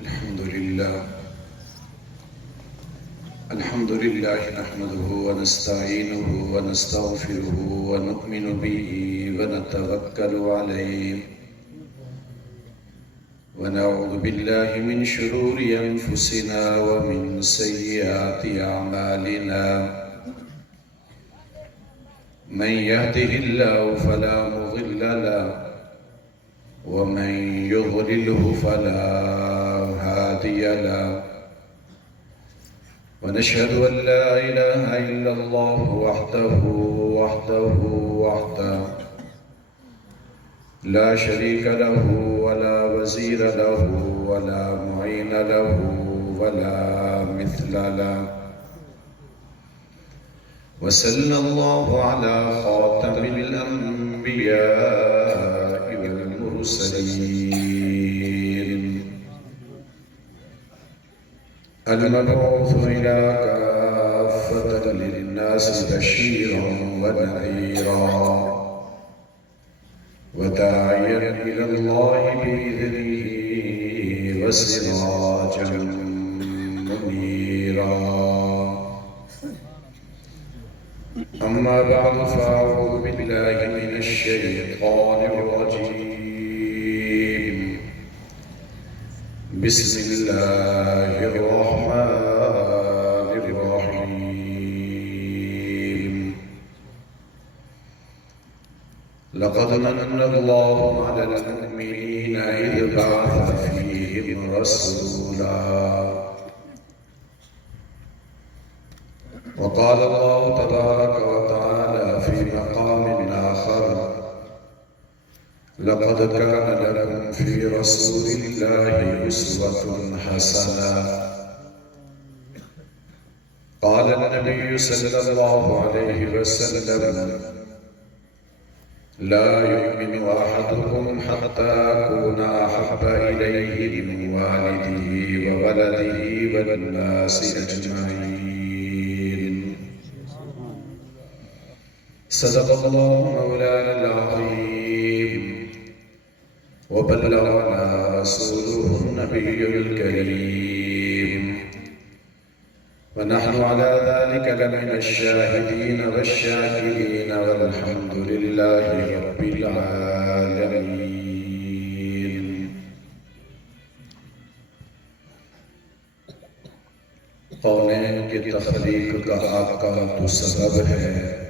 الحمد لله نحمده ونستعينه ونستغفره ونؤمن به ونتوكل عليه ونعوذ بالله من شرور أنفسنا ومن سيئات أعمالنا من يهده الله فلا مضل له ومن يضلله فلا هادي له ونشهد أن لا إله إلا الله وحده لا شريك له ولا وزير له ولا معين له ولا مثل له وصلى الله على خاتم الأنبياء والمرسلين المبعوث إلى كافة للناس بشيرا ونذيرا وداعيا إلى الله بإذنه وسراجا منيرا أما بعد فأعوذ بالله من الشيطان الرجيم بسم الله الرحمن الرحيم لقد من الله على المؤمنين إذ بعث فيهم رسولا وقال الله تبارك وتعالى في مقام آخر لقد كان لكم في رسول الله أسوة حسنة قال النبي صلى الله عليه وسلم لا يؤمن أحدكم حتى أكون أحب إليه من والده وولده والناس أجمعين صدق الله مولانا العظيم وبلغنا رسوله النبي الكريم ونحن على ذلك لمن الشاهدين والشاكرين والحمد لله رب العالمين قونین کی تخلیق کا آقا تو سبب ہے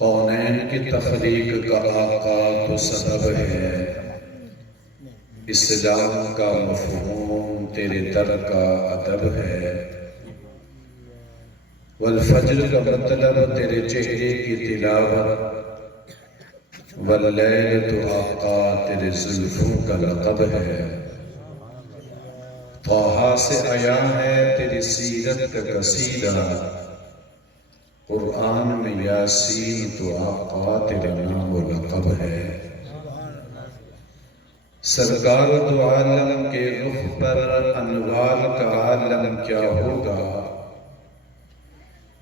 قونین کی تخلیق کا آقا تو سبب ہے اسلام کا مفہوم تیرے در کا ادب ہے والفجر کا مطلب تیرے چہرے کی تلاوت واللیل تو آقا تیرے زلفوں کا لقب ہے طٰہٰ سے آیا ہے تیری سیرت کا قصیدہ قرآن میں یاسین تو آقا تیرا نام و لقب ہے سرکار دو عالم کے رخ پر انوار کا عالم کیا ہوگا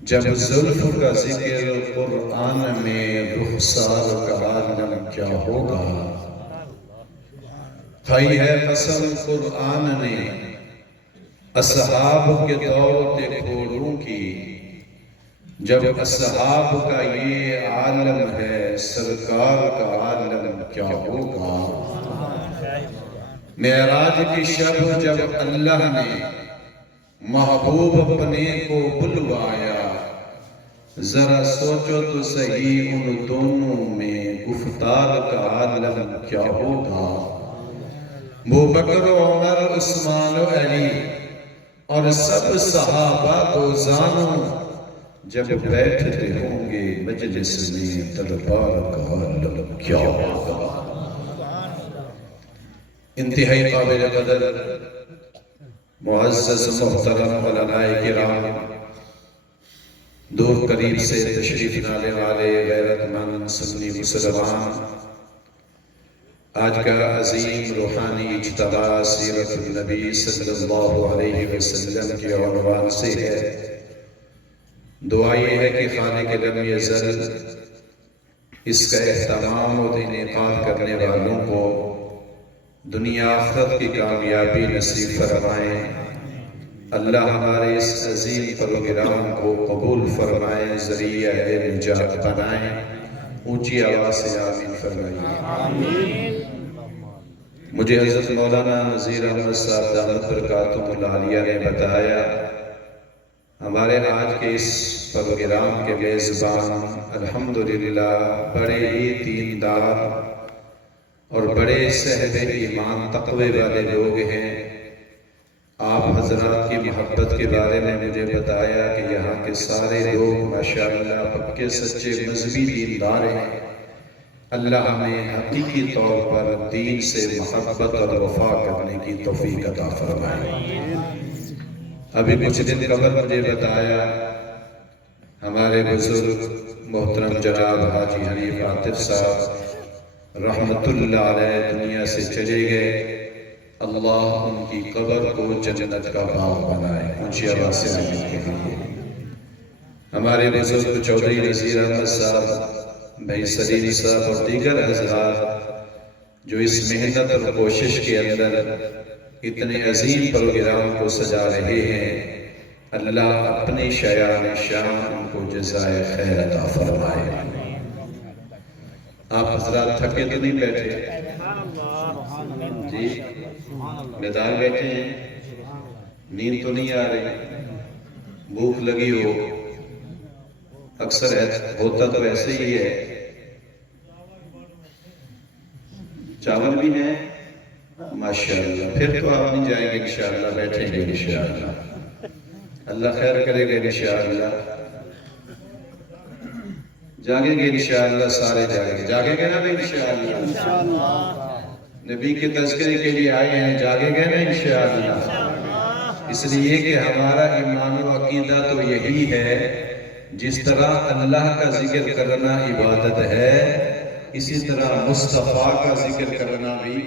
جب زلف کا ذکر قرآن میں رخسار کا عالم کیا ہوگا کھائی ہے قسم قرآن نے اصحاب کے دور تے گھوڑوں کی جب اصحاب کا یہ عالم ہے سرکار کا عالم کیا ہوگا معراج کی شب جب اللہ نے محبوب اپنے کو بلوایا ذرا سوچو تو صحیح ان دونوں میں گفتار کا عالم کیا ہوگا ابوبکر و عمر عثمان و علی اور سب صحابہ کو زانوں جب بیٹھتے ہوں گے مجلس میں دربار کا عالم کیا ہوگا انتہائی قابل قدر معزز محترم علماء کرام دور قریب سے تشریف لانے والے غیرت مند سنی مسلمان آج کا عظیم روحانی اجتماع سیرت النبی صلی اللہ علیہ وسلم کے عنوان سے ہے دعا یہ ہے کہ خالق لم یزل اس کا اہتمام اور انعقاد کرنے والوں کو دنیا آخرت کی کامیابی نصیب فرمائیں۔ اللہ ہمارے اس عظیم پروگرام کو قبول فرمائیں، ذریعہ نجات بنائیں۔ اونچی آواز سے آمین فرمائیے۔ مجھے حضرت مولانا نذیر احمد صاحب دامت برکاتہ العالیہ نے بتایا ہمارے آج کے اس پروگرام کے میزبان الحمدللہ بڑے ہی دیندار اور بڑے صاحب ایمان تقوی والے لوگ ہیں۔ آپ حضرات کی محبت کے بارے میں مجھے بتایا کہ یہاں کے سارے لوگ ماشاءاللہ پکے سچے مذہبی دیندار ہیں۔ اللہ ہمیں حقیقی طور پر دین سے محبت اور وفا کرنے کی توفیق عطا فرمائے۔ ابھی کچھ دن قبل مجھے بتایا ہمارے بزرگ محترم جناب حاجی حنیف عاطف صاحب رحمت اللہ علیہ دنیا سے چلے گئے۔ اللہ ان کی قبر کو جنت کا باغ بنائے۔ اونچی آواز سے آمین کہیے۔ ہمارے بزرگ چودھری نذیر احمد صاحب، بھائی سلیم صاحب اور دیگر حضرات جو اس محنت اور کوشش کے اندر اتنے عظیم پروگرام کو سجا رہے ہیں، اللہ اپنی شایان شان ان کو جزائے خیر عطا فرمائے۔ آپ حضرات تھکے تو نہیں بیٹھے؟ جی بیدار بیٹھے ہیں؟ نیند تو نہیں آ رہی؟ بھوک لگی ہو؟ اکثر ہوتا تو ایسے ہی ہے۔ چاول بھی ہیں؟ ماشاءاللہ، پھر تو آپ نہیں جائیں گے انشاءاللہ، بیٹھیں گے انشاءاللہ، اللہ خیر کرے گا انشاءاللہ، جاگیں گے انشاءاللہ، سارے جاگیں گے نا انشاءاللہ، نبی کے تذکرے کے لیے آئے ہیں، جاگیں گے نا انشاءاللہ، اس لیے کہ ہمارا ایمان و عقیدہ تو یہی ہے، جس طرح اللہ کا ذکر کرنا عبادت ہے، اسی طرح مصطفیٰ کا ذکر کرنا بھی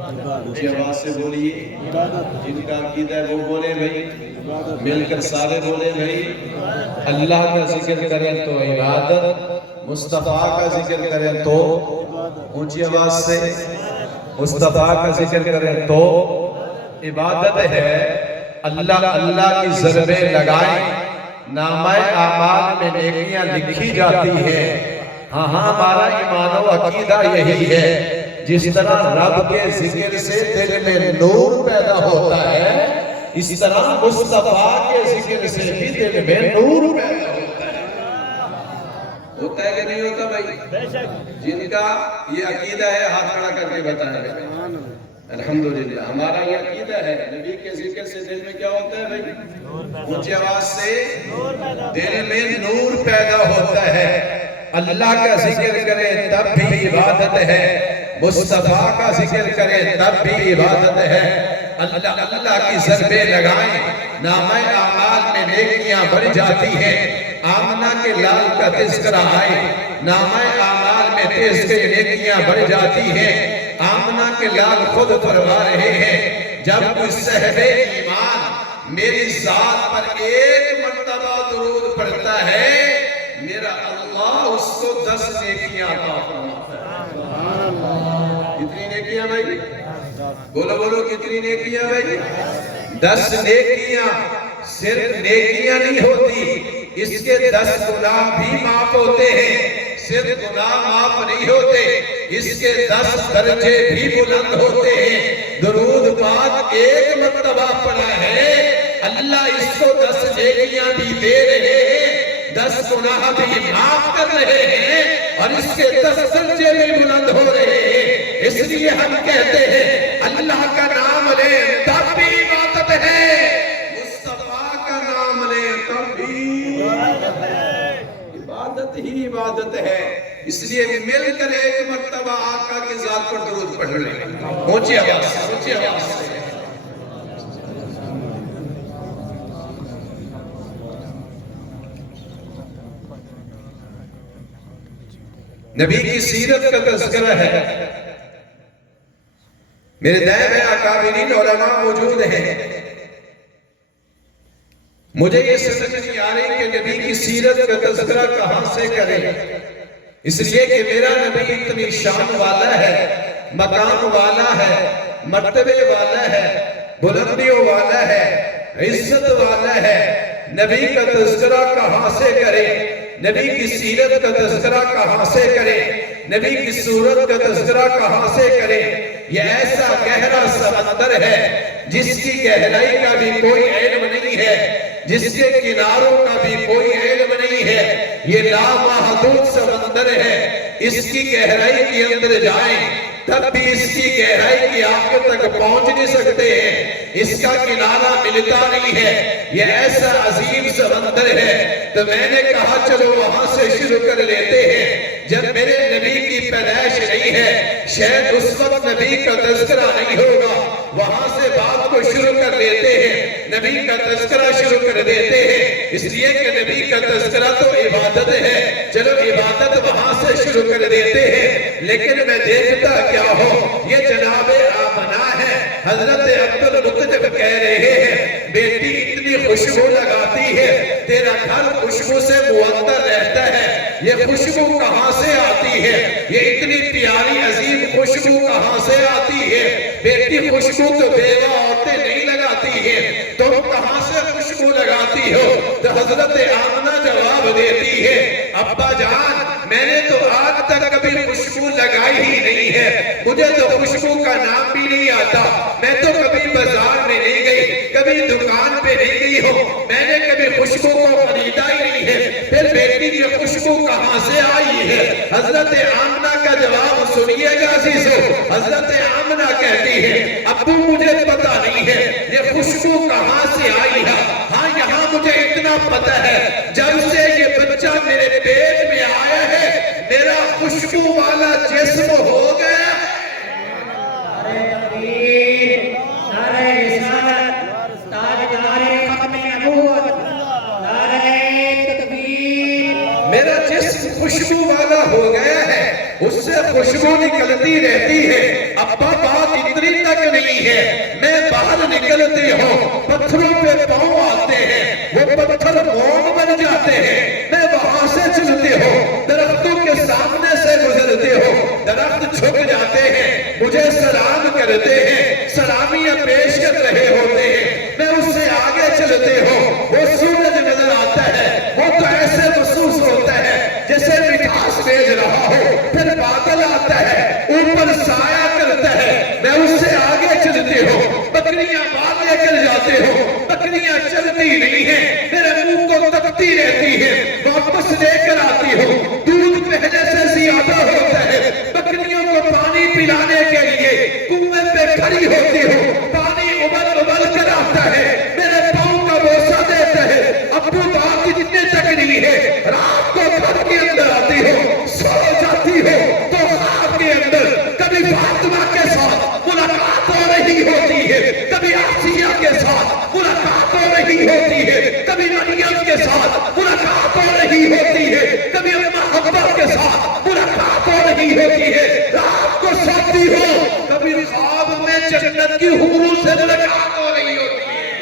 اونچی آواز سے بولیے، جن کا عقیدہ ہے وہ بولے بھائی، مل کر سارے بولے بھائی، اللہ کا ذکر کریں تو عبادت، مصطفیٰ کا ذکر کریں تو اونچی آواز سے، مصطفیٰ کا ذکر کریں تو عبادت ہے۔ اللہ اللہ کی ضربیں لگائیں، نامہ اعمال میں نیکیاں لکھی جاتی ہیں۔ ہاں ہمارا ایمان و عقیدہ یہی ہے، جس طرح رب کے ذکر سے دل میں نور پیدا ہوتا ہے، اس طرح مصطفیٰ کے ذکر سے بھی دل میں نور پیدا ہوتا ہے۔ ہوتا ہے کہ نہیں ہوتا بھائی؟ جن کا یہ عقیدہ ہے ہاتھ کھڑا کر کے بتائیں۔ الحمدللہ ہمارا یہ عقیدہ ہے، نبی کے ذکر سے دل میں کیا ہوتا ہے بھائی؟ اونچی آواز سے دل میں نور پیدا ہوتا ہے۔ اللہ کا ذکر کرے تب بھی عبادت ہے، مصطفیٰ کا ذکر کرے تب بھی عبادت ہے۔ اللہ کی ضربیں لگائیں، نامہ اعمال میں نیکیاں بڑھ جاتی ہیں۔ آمنہ کے لال کا تذکرہ آئے، نامہ اعمال میں تیز کے نیکیاں بڑھ جاتی ہیں۔ آمنہ کے لال خود فرما رہے ہیں، جب کوئی صاحب ایمان میری ذات پر ایک مرتبہ درود پڑھتا ہے، میرا اللہ اس کو 10 نیکیاں عطا فرماتا ہے۔ کتنی نیکیاں بھائی؟ بولو بولو کتنی نیکیاں بھائی؟ 10 نیکیاں۔ صرف نیکیاں نہیں ہوتی، اس کے 10 گناہ بھی معاف ہوتے ہیں۔ صرف گناہ معاف نہیں ہوتے، اس کے 10 درجے بھی بلند ہوتے ہیں۔ درود پاک ایک مرتبہ پڑھا ہے، اللہ اس کو 10 نیکیاں بھی دے رہے ہیں، 10 گناہ بھی معاف کر رہے ہیں، اور اس کے 10 درجے بھی بلند ہو رہے ہیں۔ اس لیے ہم کہتے ہیں اللہ کا نام لیں تب بھی عبادت ہے، مصطفیٰ کا نام لیں تب بھی عبادت ہی عبادت ہے۔ اس لیے مل کر ایک مرتبہ آقا کی ذات پر درود پڑھ لیں، اونچی آواز سے، اونچی آواز سے۔ نبی کی سیرت کا تذکرہ ہے، میرے دائیں بائیں اکابرین علماء موجود ہیں۔ مجھے یہ سمجھ نہیں آ رہی کہ نبی کی سیرت کا تذکرہ کہاں سے کریں، اس لیے کہ میرا نبی اتنی شان والا ہے، مقام والا ہے، مرتبے والا ہے، بلندیوں والا ہے، عزت والا ہے۔ نبی کا تذکرہ کہاں سے کرے، نبی کی سیرت کا تذکرہ کہاں سے کرے، نبی کی صورت کا تذکرہ کہاں سے کرے؟ یہ ایسا گہرا سمندر ہے جس کی گہرائی کا بھی کوئی علم نہیں ہے، جس کے کناروں کا بھی کوئی علم نہیں ہے۔ یہ لامحدود سمندر ہے، اس کی گہرائی کے اندر جائیں تب بھی اس کی گہرائی کی آنکھ تک پہنچ نہیں سکتے ہیں، اس کا کنارہ ملتا نہیں ہے۔ یہ ایسا عظیم سمندر ہے تو میں نے کہا چلو وہاں سے شروع کر لیتے ہیں۔ جب میرے نبی کی پیدائش نہیں ہے، شاید اس وقت نبی کا تذکرہ نہیں ہوگا، وہاں سے بات کو شروع کر لیتے ہیں، نبی کا تذکرہ شروع کر دیتے ہیں، اس لیے کہ نبی کا تذکرہ تو عبادت ہے، چلو عبادت وہاں سے شروع کر دیتے ہیں۔ لیکن میں دیکھتا کیا ہو، یہ جناب آمنہ ہے، حضرت عبدالمطلب کہہ رہے ہیں بیٹی اتنی خوشبو لگاتی ہے، تیرا گھر خوشبو سے معطر رہتا ہے، یہ خوشبو کہاں سے آتی ہے؟ یہ اتنی پیاری عظیم خوشبو کہاں سے آتی ہے؟ بیٹی خوشبو تو بیوہ عورتیں نہیں لگاتی ہیں، تم کہاں سے خوشبو لگاتی ہو؟ تو حضرت آمنہ جواب دیتی ہے ابا جان میں نے تو آج تک کبھی خوشبو لگائی ہی نہیں ہے، مجھے تو خوشبو کا نام بھی نہیں آتا، میں تو کبھی بازار میں نہیں گئی، کبھی دکان پہ نہیں گئی ہوں، میں نے کبھی خوشبو کو خریدا ہی نہیں ہے، پھر بیٹی کی خوشبو کہاں سے آئی ہے؟ حضرت آمنہ کا جواب سنیے گا عزیزو، حضرت آمنہ کہتی ہے ابو مجھے پتا نہیں ہے یہ خوشبو کہاں سے آئی ہے، ہاں یہاں مجھے اتنا پتا ہے جب سے یہ بچہ میرے پیٹ میں آیا ہے میرا خوشبو والا جسم ہو گیا۔ نعرہ تکبیر، نعرہ رسالت، تاجدار ختم نبوت، نعرہ تکبیر۔ میرا جسم خوشبو والا ہو گیا ہے، اس سے خوشبو نکلتی رہتی ہے۔ ابا بات اتنی تک نہیں ہے، میں باہر نکلتی ہوں پتھروں پہ پاؤں آتے ہیں، وہ پتھر موم بن جاتے ہیں، میں وہاں سے چلتی ہوں، درختوں کے سامنے سے گزرتے ہو، درخت جھک جاتے ہیں، مجھے سلام کرتے ہیں، سلامیاں پیش کر رہے ہوتے ہیں، میں اس سے آگے چلتے ہوں، وہ سورج نظر آتا ہے، وہ تو ایسے محسوس ہوتا ہے جیسے مٹھاس بھیج رہا ہو، پھر بادل آتا ہے، اوپر سایہ کرتا ہے، میں اس سے آگے چلتے ہوں، بکریاں بال لے کر جاتے ہوں، بکریاں چلتی نہیں ہیں، میرے منہ کو تکتی رہتی ہے، واپس لے کر آتی ہوں، دودھ پہلے سے زیادہ ہوتا ہے، بکریوں کو پانی پلانے کے لیے کنویں پہ کھڑی ہوتی ہوں، پانی ابل ابل کر آتا ہے، میرے پاؤں کا بوسہ دیتا ہے، ابو بات اتنے تک نہیں ہے، رات کو گھر کے اندر آتی ہو، سو جاتی ہو تو خواب کے اندر کبھی فاطمہ کے ساتھ ملاقات ہو رہی ہوتی ہے، کبھی آسیہ کے ساتھ ملاقات ہو رہی ہوتی ہے، کبھی مریم کے ساتھ ملاقات ہو رہی ہوتی ہے، کبھی اماں حوا کے ساتھ ملاقات ہو رہی ہوتی ہے، رات کو سوتی ہو کبھی خواب میں جنت کی حوروں سے ملاقات ہو رہی ہوتی ہے۔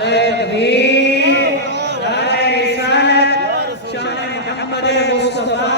نعرہ تکبیر، نعرہ رسالت، شان محمد مصطفیٰ،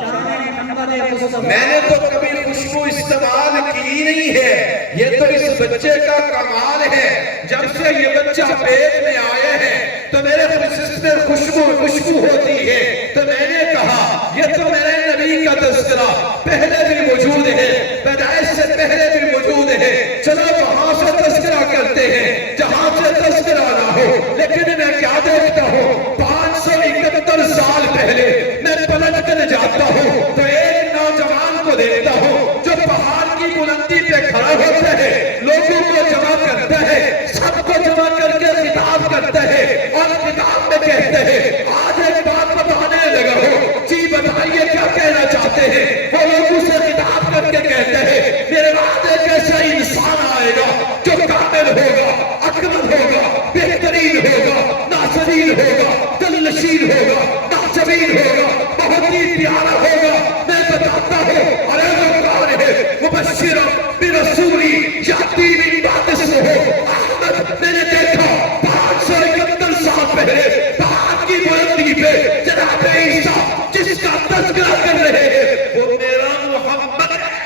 شان محمد مصطفیٰ۔ میں نے تو کبھی خوشبو استعمال کی نہیں ہے، یہ تو اس بچے کا کمال ہے، جب سے یہ بچہ پیٹ میں آیا ہے تو میرے جسم میں خوشبو ہوتی ہے، تو میں نے کہا یہ تو میرے نبی کا تذکرہ پہلے بھی موجود ہے، پیدائش سے پہلے بھی موجود ہے، چلو وہاں سے تذکرہ کرتے ہیں جہاں سے تذکرہ نہ ہو۔ لیکن میں کیا دیکھتا ہوں 571 سال پہلے میں پلٹ کر جاتا ہوں تو ایک نوجوان کو دیکھتا ہوں جو پہاڑ کی بلندی پہ کھڑا ہوتا ہے، لوگوں کو جمع کرتا ہے، سب کو جمع کر کے خطاب کرتا ہے اور خطاب میں کہتا ہے آج ایک بات بتانے لگا ہوں، جی بتائیے کیا کہنا چاہتے ہیں؟ وہ لوگوں سے خطاب کر کے کہتا ہے میرے بعد ایک ایسا انسان آئے گا جو کامل ہوگا، اکمل ہوگا، بہترین ہوگا، ناصرین ہوگا، دلنشین ہوگا، ناچبین ہوگا، بہت ہی پیارا ہوگا۔ میں بتاتا ہوں ارے وہ کون ہے؟ مبشر برسولی یاتی من بعد اسمہ احمد۔ میں نے دیکھا 571 سال پہلے پہاڑ کی بلندی پہ جناب عیسیٰ جس کا تذکرہ کر رہے ہیں وہ میرا محمد ہے۔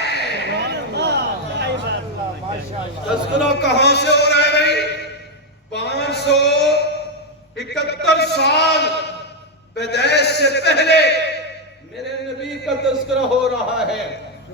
تذکرہ کہاں سے ہو رہا ہے بھائی؟ 571 سال پیدائش سے پہلے میرے نبی کا تذکرہ ہو رہا ہے۔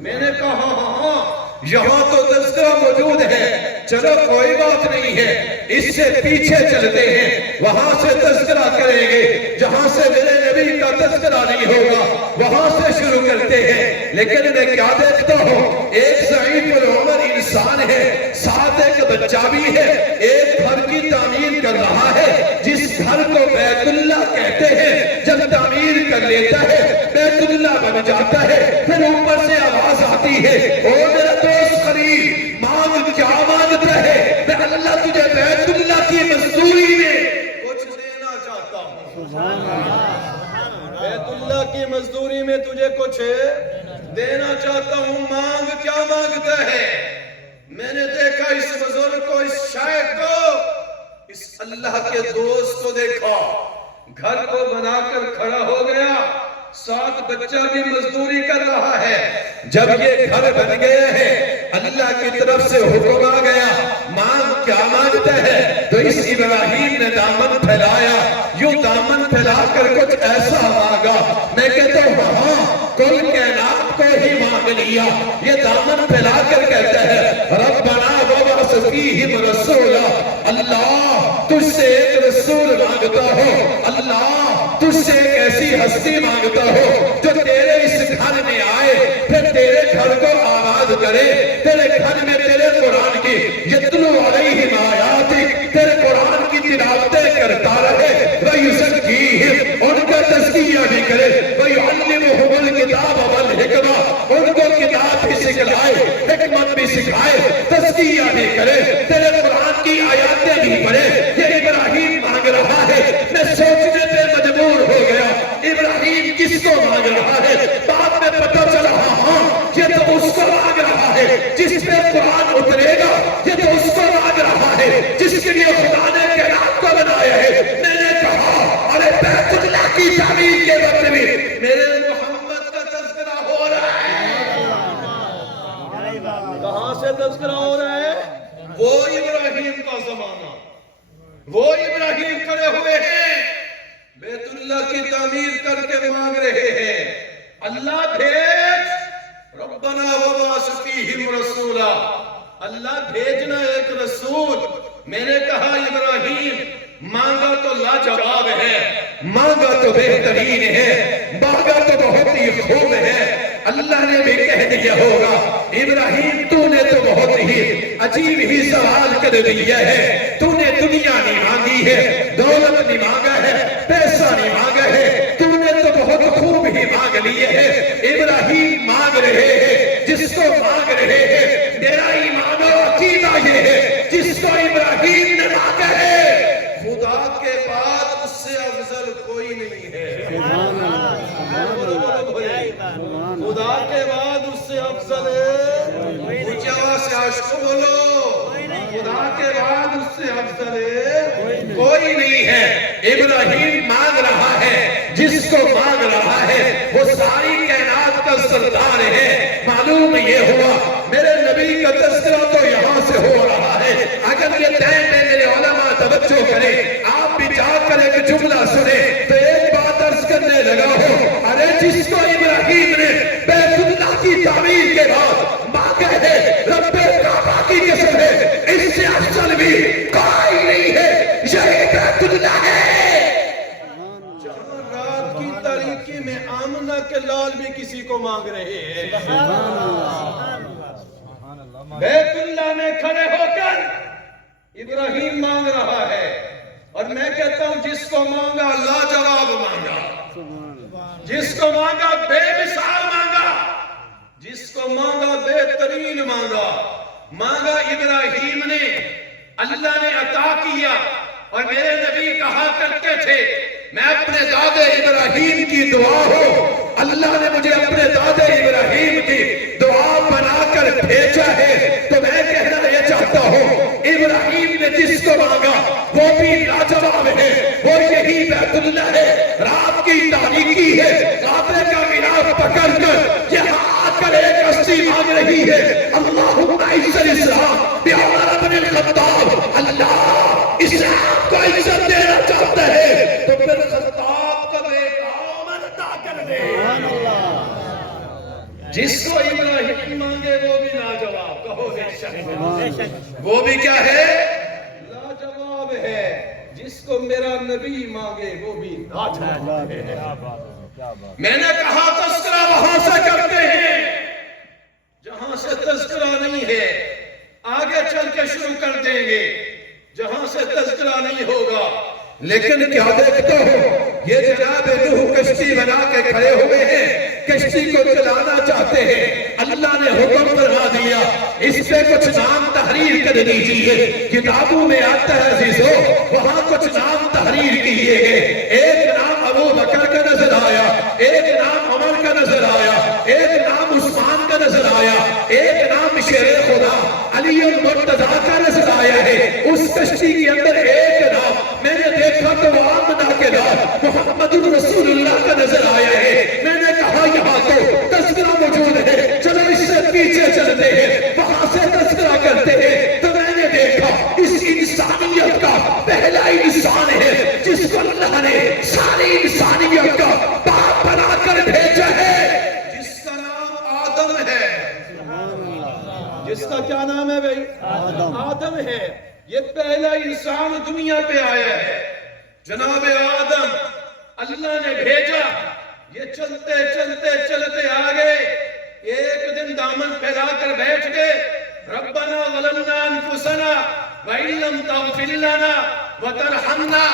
میں نے کہا ہاں یہاں تو تذکرہ موجود ہے، چلو کوئی بات نہیں ہے، اس سے پیچھے چلتے ہیں، وہاں سے تذکرہ کریں گے، جہاں سے میرے نبی کا تذکرہ نہیں ہوگا وہاں سے شروع کرتے ہیں۔ لیکن میں کیا دیکھتا ہوں، ایک ضعیف العمر انسان ہے، ساتھ ایک بچہ بھی ہے، ایک گھر کی تعمیر کر رہا ہے، جس گھر کو بیت اللہ کہتے ہیں، جب تعمیر کر لیتا ہے بیت اللہ بن جاتا ہے، پھر اوپر سے آواز آتی ہے، او میرا دوست قریب مانگ، کیا مانگتا ہے؟ میں اللہ تجھے بیت اللہ کی مزدوری میں کچھ دینا چاہتا ہوں۔ بیت اللہ کی مزدوری میں تجھے کچھ دینا چاہتا ہوں، مانگ، کیا مانگتا ہے؟ میں نے دیکھا اس بزرگ کو، اس شاعر کو، اس اللہ کے دوست کو دیکھا، گھر کو بنا کر کھڑا ہو گیا، ساتھ بچہ بھی مزدوری کر رہا ہے۔ جب یہ گھر بن گیا ہے، اللہ کی طرف سے حکم آ گیا، مانگ، کیا مانگتا ہے؟ تو اس ابراہیم نے دامن پھیلایا، یوں دامن پھیلا کر کچھ ایسا مانگا، میں کہتا ہوں ہاں کل کائنات کو ہی مانگ لیا۔ یہ دامن پھیلا کر کہتا ہے، ربنا وابعث فیہم رسولا، اللہ تجھ سے ایک رسول مانگتا ہو، اللہ تجھ سے ایک ایسی ہستی مانگتا ہو جو تیرے اس گھر میں آئے، پھر تیرے گھر کو آباد کرے، تیرے گھر میں تیرے قرآن کی یتلو علیہم آیاتک، تیرے قرآن کی تلاوتیں کرتا رہے، وَيُزَكِّیہم، ان کا تزکیہ بھی کرے، وَيُعَلِّمُهُمُ الْکِتَابَ وَالْحِکْمَةَ، ان کو کتاب بھی سکھلائے، حکمت بھی سکھائے، تزکیہ بھی کرے، تیرے قرآن کی آیاتیں بھی پڑھے۔ یہ ابراہیم مانگ رہا ہے۔ میں سوچنے پہ مجبور ہو گیا، ابراہیم کس کو مانگ رہا ہے؟ بعد میں پتہ چلا ہاں یہ تو اس کو مانگ رہا ہے جس پہ قرآن اترے گا، یہ تو اس کو مانگ رہا ہے جس کے لیے خدا نے کائنات کو بنایا ہے۔ میں نے کہا ارے بیت اللہ کی تعمیر کے وقت بھی میرے محمد کا تذکرہ ہو رہا ہے۔ کہاں سے تذکرہ ہو رہا ہے؟ وہ ابراہیم کا زمانہ، وہ ابراہیم کھڑے ہوئے ہیں، بیت اللہ کی تعمیر کر کے مانگ رہے ہیں، اللہ بھیج، ربنا وابعث فیہم رسولا، اللہ بھیجنا ایک رسول۔ میں نے کہا ابراہیم مانگا تو لاجواب ہے، مانگا تو بہترین ہے، مانگا تو بہت ہی خوب ہے۔ اللہ نے بھی کہہ دیا ہوگا ابراہیم تو نے تو بہت ہی عجیب ہی سوال کر دیا ہے، تو نے دنیا نہیں مانگی ہے، دولت نہیں مانگا ہے، پیسہ نہیں مانگا ہے، تو نے تو بہت خوب ہی مانگ لیے ہے۔ ابراہیم مانگ رہے ہیں جس کو مانگ رہے ہیں، میرا ایمان و عقیدہ یہ ہے جس کو ابراہیم نے مانگا ہے خدا کے بعد اس سے افضل کوئی نہیں ہے۔ خدا کے بعد اس سے افضل ہے، اونچی آواز سے عاشق بولو، خدا کے بعد اس سے افضل ہے کوئی نہیں ہے۔ ابراہیم مانگ رہا ہے، جس کو مانگ رہا ہے وہ ساری کائنات کا سردار ہے۔ معلوم یہ ہوا میرے نبی کا تذکرہ تو یہاں سے ہو رہا ہے۔ اگر یہ ٹائم میں میرے علماء توجہ کریں، آپ بھی جا کر ایک جملہ سنیں تو ایک بات عرض کرنے لگا ہو، ارے جس کو ابراہیم نے بیت اللہ کی تعمیر کے بعد مانگا ہے، رب کعبہ کی قسم ہے اس سے افضل بھی کوئی نہیں ہے، یہی بیت اللہ ہے۔ رات کی تاریکی میں آمنہ کے لال بھی کسی کو مانگ رہے ہیں۔ بیت اللہ میں کھڑے ہو کر ابراہیم مانگ رہا ہے، اور میں کہتا ہوں جس کو مانگا لاجواب مانگا، جس کو مانگا بے مثال مانگا، جس کو مانگا بہترین مانگا۔ مانگا ابراہیم نے، اللہ نے عطا کیا۔ اور میرے نبی کہا کرتے تھے میں اپنے دادے ابراہیم کی دعا ہوں، اللہ نے مجھے اپنے دادے ابراہیم کی دعا بنا کر بھیجا ہے، تو میں کہنا یہ چاہتا ہوں ابراہیم نے جس کو مانگا وہ بھی لاجواب ہے، وہ یہی بیت اللہ ہے۔ رات کی تاریکی ہے، کعبے کا مینار پکڑ کر یہاں آ کر ایک ہستی مانگ رہی ہے، اللہم اعز الاسلام خطاب اللہ اسلام کو عزت دینا چاہتا ہے تو پھر خطاب کا بیٹا عمر عطا کر دے. جس کو ابراہیم مانگے وہ بھی لاجواب. کہو بے شک وہ بھی کیا ہے؟ لاجواب ہے. جس کو میرا نبی مانگے وہ بھی لاجواب ہے. میں نے کہا تذکرہ وہاں سے کرتے ہیں جہاں سے تذکرہ نہیں ہے. آگے چل کے شروع کر دیں گے جہاں سے تذکرہ نہیں ہوگا. لیکن کیا دیکھتے ہو یہ جناب نوح کشتی بنا کے کھڑے ہوئے ہیں, کشتی کو چلانا چاہتے ہیں. اللہ نے حکم فرما دیا اس پہ کچھ نام تحریر کر دیجیے. کتابوں میں آتا ہے عزیزو وہاں کچھ نام تحریر کیے گئے. ایک نام ابو بکر کا نظر آیا, ایک نام عمر کا نظر آیا, ایک نام عثمان کا نظر آیا, ایک نام شیر خدا علی المرتضیٰ کا نظر آیا ہے. اس کشتی کے اندر ایک نام میں نے دیکھا تو وہ آمنہ کے نام محمد رسول اللہ کا نظر آیا ہے. میں نے کہا یہاں تو تذکرہ موجود ہے, چلو اس سے پیچھے چلتے ہیں وہاں سے تذکرہ کرتے ہیں. تو میں نے دیکھا اس انسانیت کا پہلا انسان ہے جس کو اللہ نے ساری انسانیت کا باپ بنا کر بھیجا ہے, جس کا نام آدم ہے. جس کا کیا نام ہے بھائی؟ آدم ہے. یہ پہلا انسان دنیا پہ آیا ہے جناب آدم. اللہ نے بھیجا, یہ چلتے چلتے چلتے آگے ایک دن دامن پھیلا کر بیٹھ گئے. ربنا ظلمنا انفسنا وإن لم تغفر لنا وترحمنا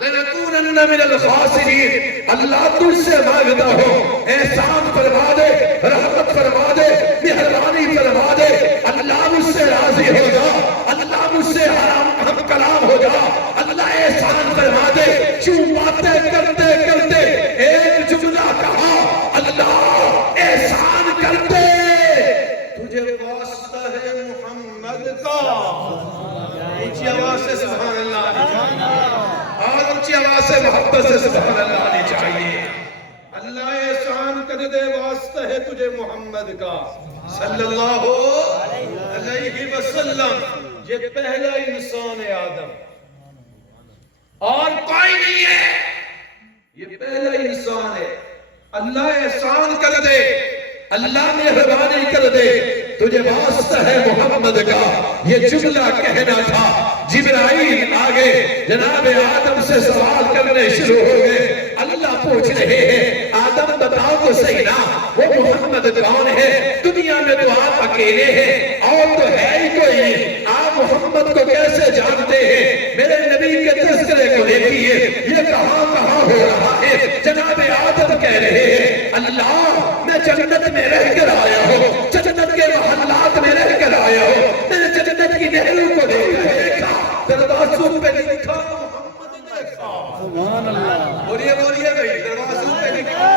لنکونن من الخاسرین. اللہ تجھ سے مانگتا ہوں احسان فرما دے, رحمت فرما دے, مہربانی فرما دے. اللہ مجھ سے راضی ہو جا, اللہ مجھ سے ہم کلام ہو جا, اللہ احسان فرما دے. کیوں باتیں کرتے کرتے ایک جملہ کہا اللہ احسان کرتے تجھے واسطہ ہے محمد کا. اونچی آواز سے سبحان اللہ, اور اونچی آواز سے محبت سے سبحان اللہ آنی چاہیے. اللہ احسان کر دے واسطہ ہے تجھے محمد کا صلی اللہ علیہ وسلم. یہ پہلا انسان ہے آدم, اور کوئی نہیں ہے, یہ پہلا انسان ہے. اللہ احسان کر دے, اللہ مہربانی کر دے, تجھے واسطہ ہے محمد کا. یہ جملہ کہنا تھا. جبرائیل آگے جناب آدم سے سوال کرنے شروع ہو گئے. اللہ پوچھ رہے ہیں آدم بتاؤ تو صحیح نا وہ محمد کون ہے؟ دنیا میں تو آپ اکیلے ہیں اور تو ہے ہی کوئی نہیں, آپ محمد کو کیسے جانتے ہیں؟ میرے نبی کے تذکرے کو دیکھیے یہ کہاں کہاں ہو رہا ہے. جناب آدم کہہ رہے ہیں اللہ میں جنت میں رہ کر آیا ہوں, جنت کے محلات میں رہ کر آیا ہوں, میں نے جنت کی نہروں کو دیکھا, دروازوں پہ لکھا محمد دیکھا. سبحان اللہ. بولیے بولیے بھائی, دروازوں پہ لکھا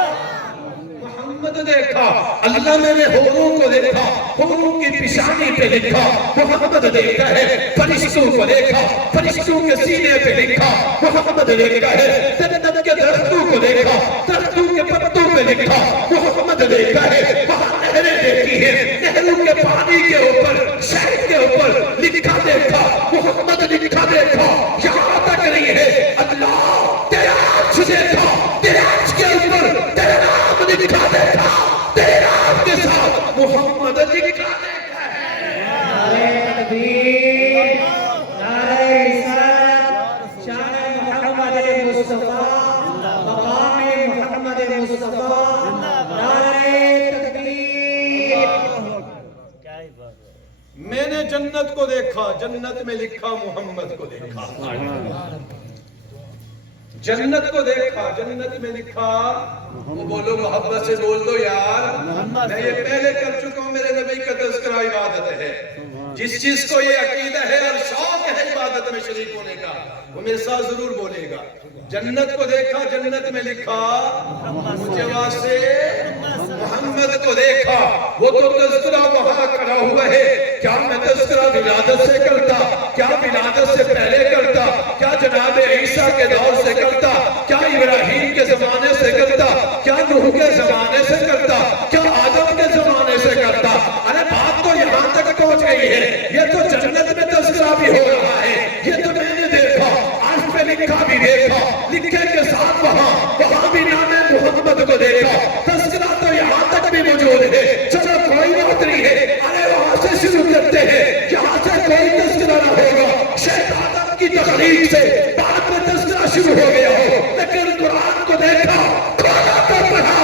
محمد دیکھا. اللہ میں نے حوروں کو دیکھا, حوروں کی پیشانی پہ لکھا محمد دیکھا ہے. فرشتوں کو دیکھا, فرشتوں کے سینے پہ لکھا محمد دیکھا ہے. جنت کے درختوں کو دیکھا, درختوں کے پتوں پہ لکھا محمد دیکھا ہے. وہاں نہریں دیکھی ہیں, نہروں کے پانی کے اوپر شہد کے اوپر لکھا دیکھا محمد لکھا دیکھا. یہاں تک نہیں ہے اللہ تیرا عرش دیکھا, تیرے عرش کے اوپر تیرا نام لکھا دیکھا, تیرے نام کے ساتھ محمد لکھا دیکھا ہے. نعرہ تکبیر, نعرہ رسالت, شان محمد مصطفیٰ, مقام محمد مصطفیٰ, نعرہ تکبیر. میں نے جنت کو دیکھا, جنت میں لکھا محمد کو دیکھا. جنت کو دیکھا, جنت میں لکھا. وہ بولو محبت سے بول دو یار, میں یہ پہلے کر چکا ہوں. میرے نبی کا تذکرہ عبادت ہے. جس چیز کو یہ عقیدہ ہے اور شوق ہے عبادت میں شریک ہونے کا وہ میرے ساتھ ضرور بولے گا. جنت کو دیکھا, جنت میں لکھا مجھے واسطے محمد کو دیکھا. وہ تو تذکرہ وہاں کھڑا ہوا ہے. کیا میں تذکرہ ولادت سے کرتا, کیا ولادت سے پہلے کرتا, کیا جناب عیسیٰ کے دور سے کرتا, کیا ابراہیم کے زمانے سے کرتا, کیا نوح کے زمانے سے کرتا, کیا آدم کے زمانے سے کرتا؟ ارے بات تو یہاں تک پہنچ گئی ہے. یہ تو جنت میں تذکرہ بھی ہو تاریخ سے بعد میں تذکرہ شروع ہو گیا ہو، لیکن قرآن کو دیکھا، کھولا تو پڑھا۔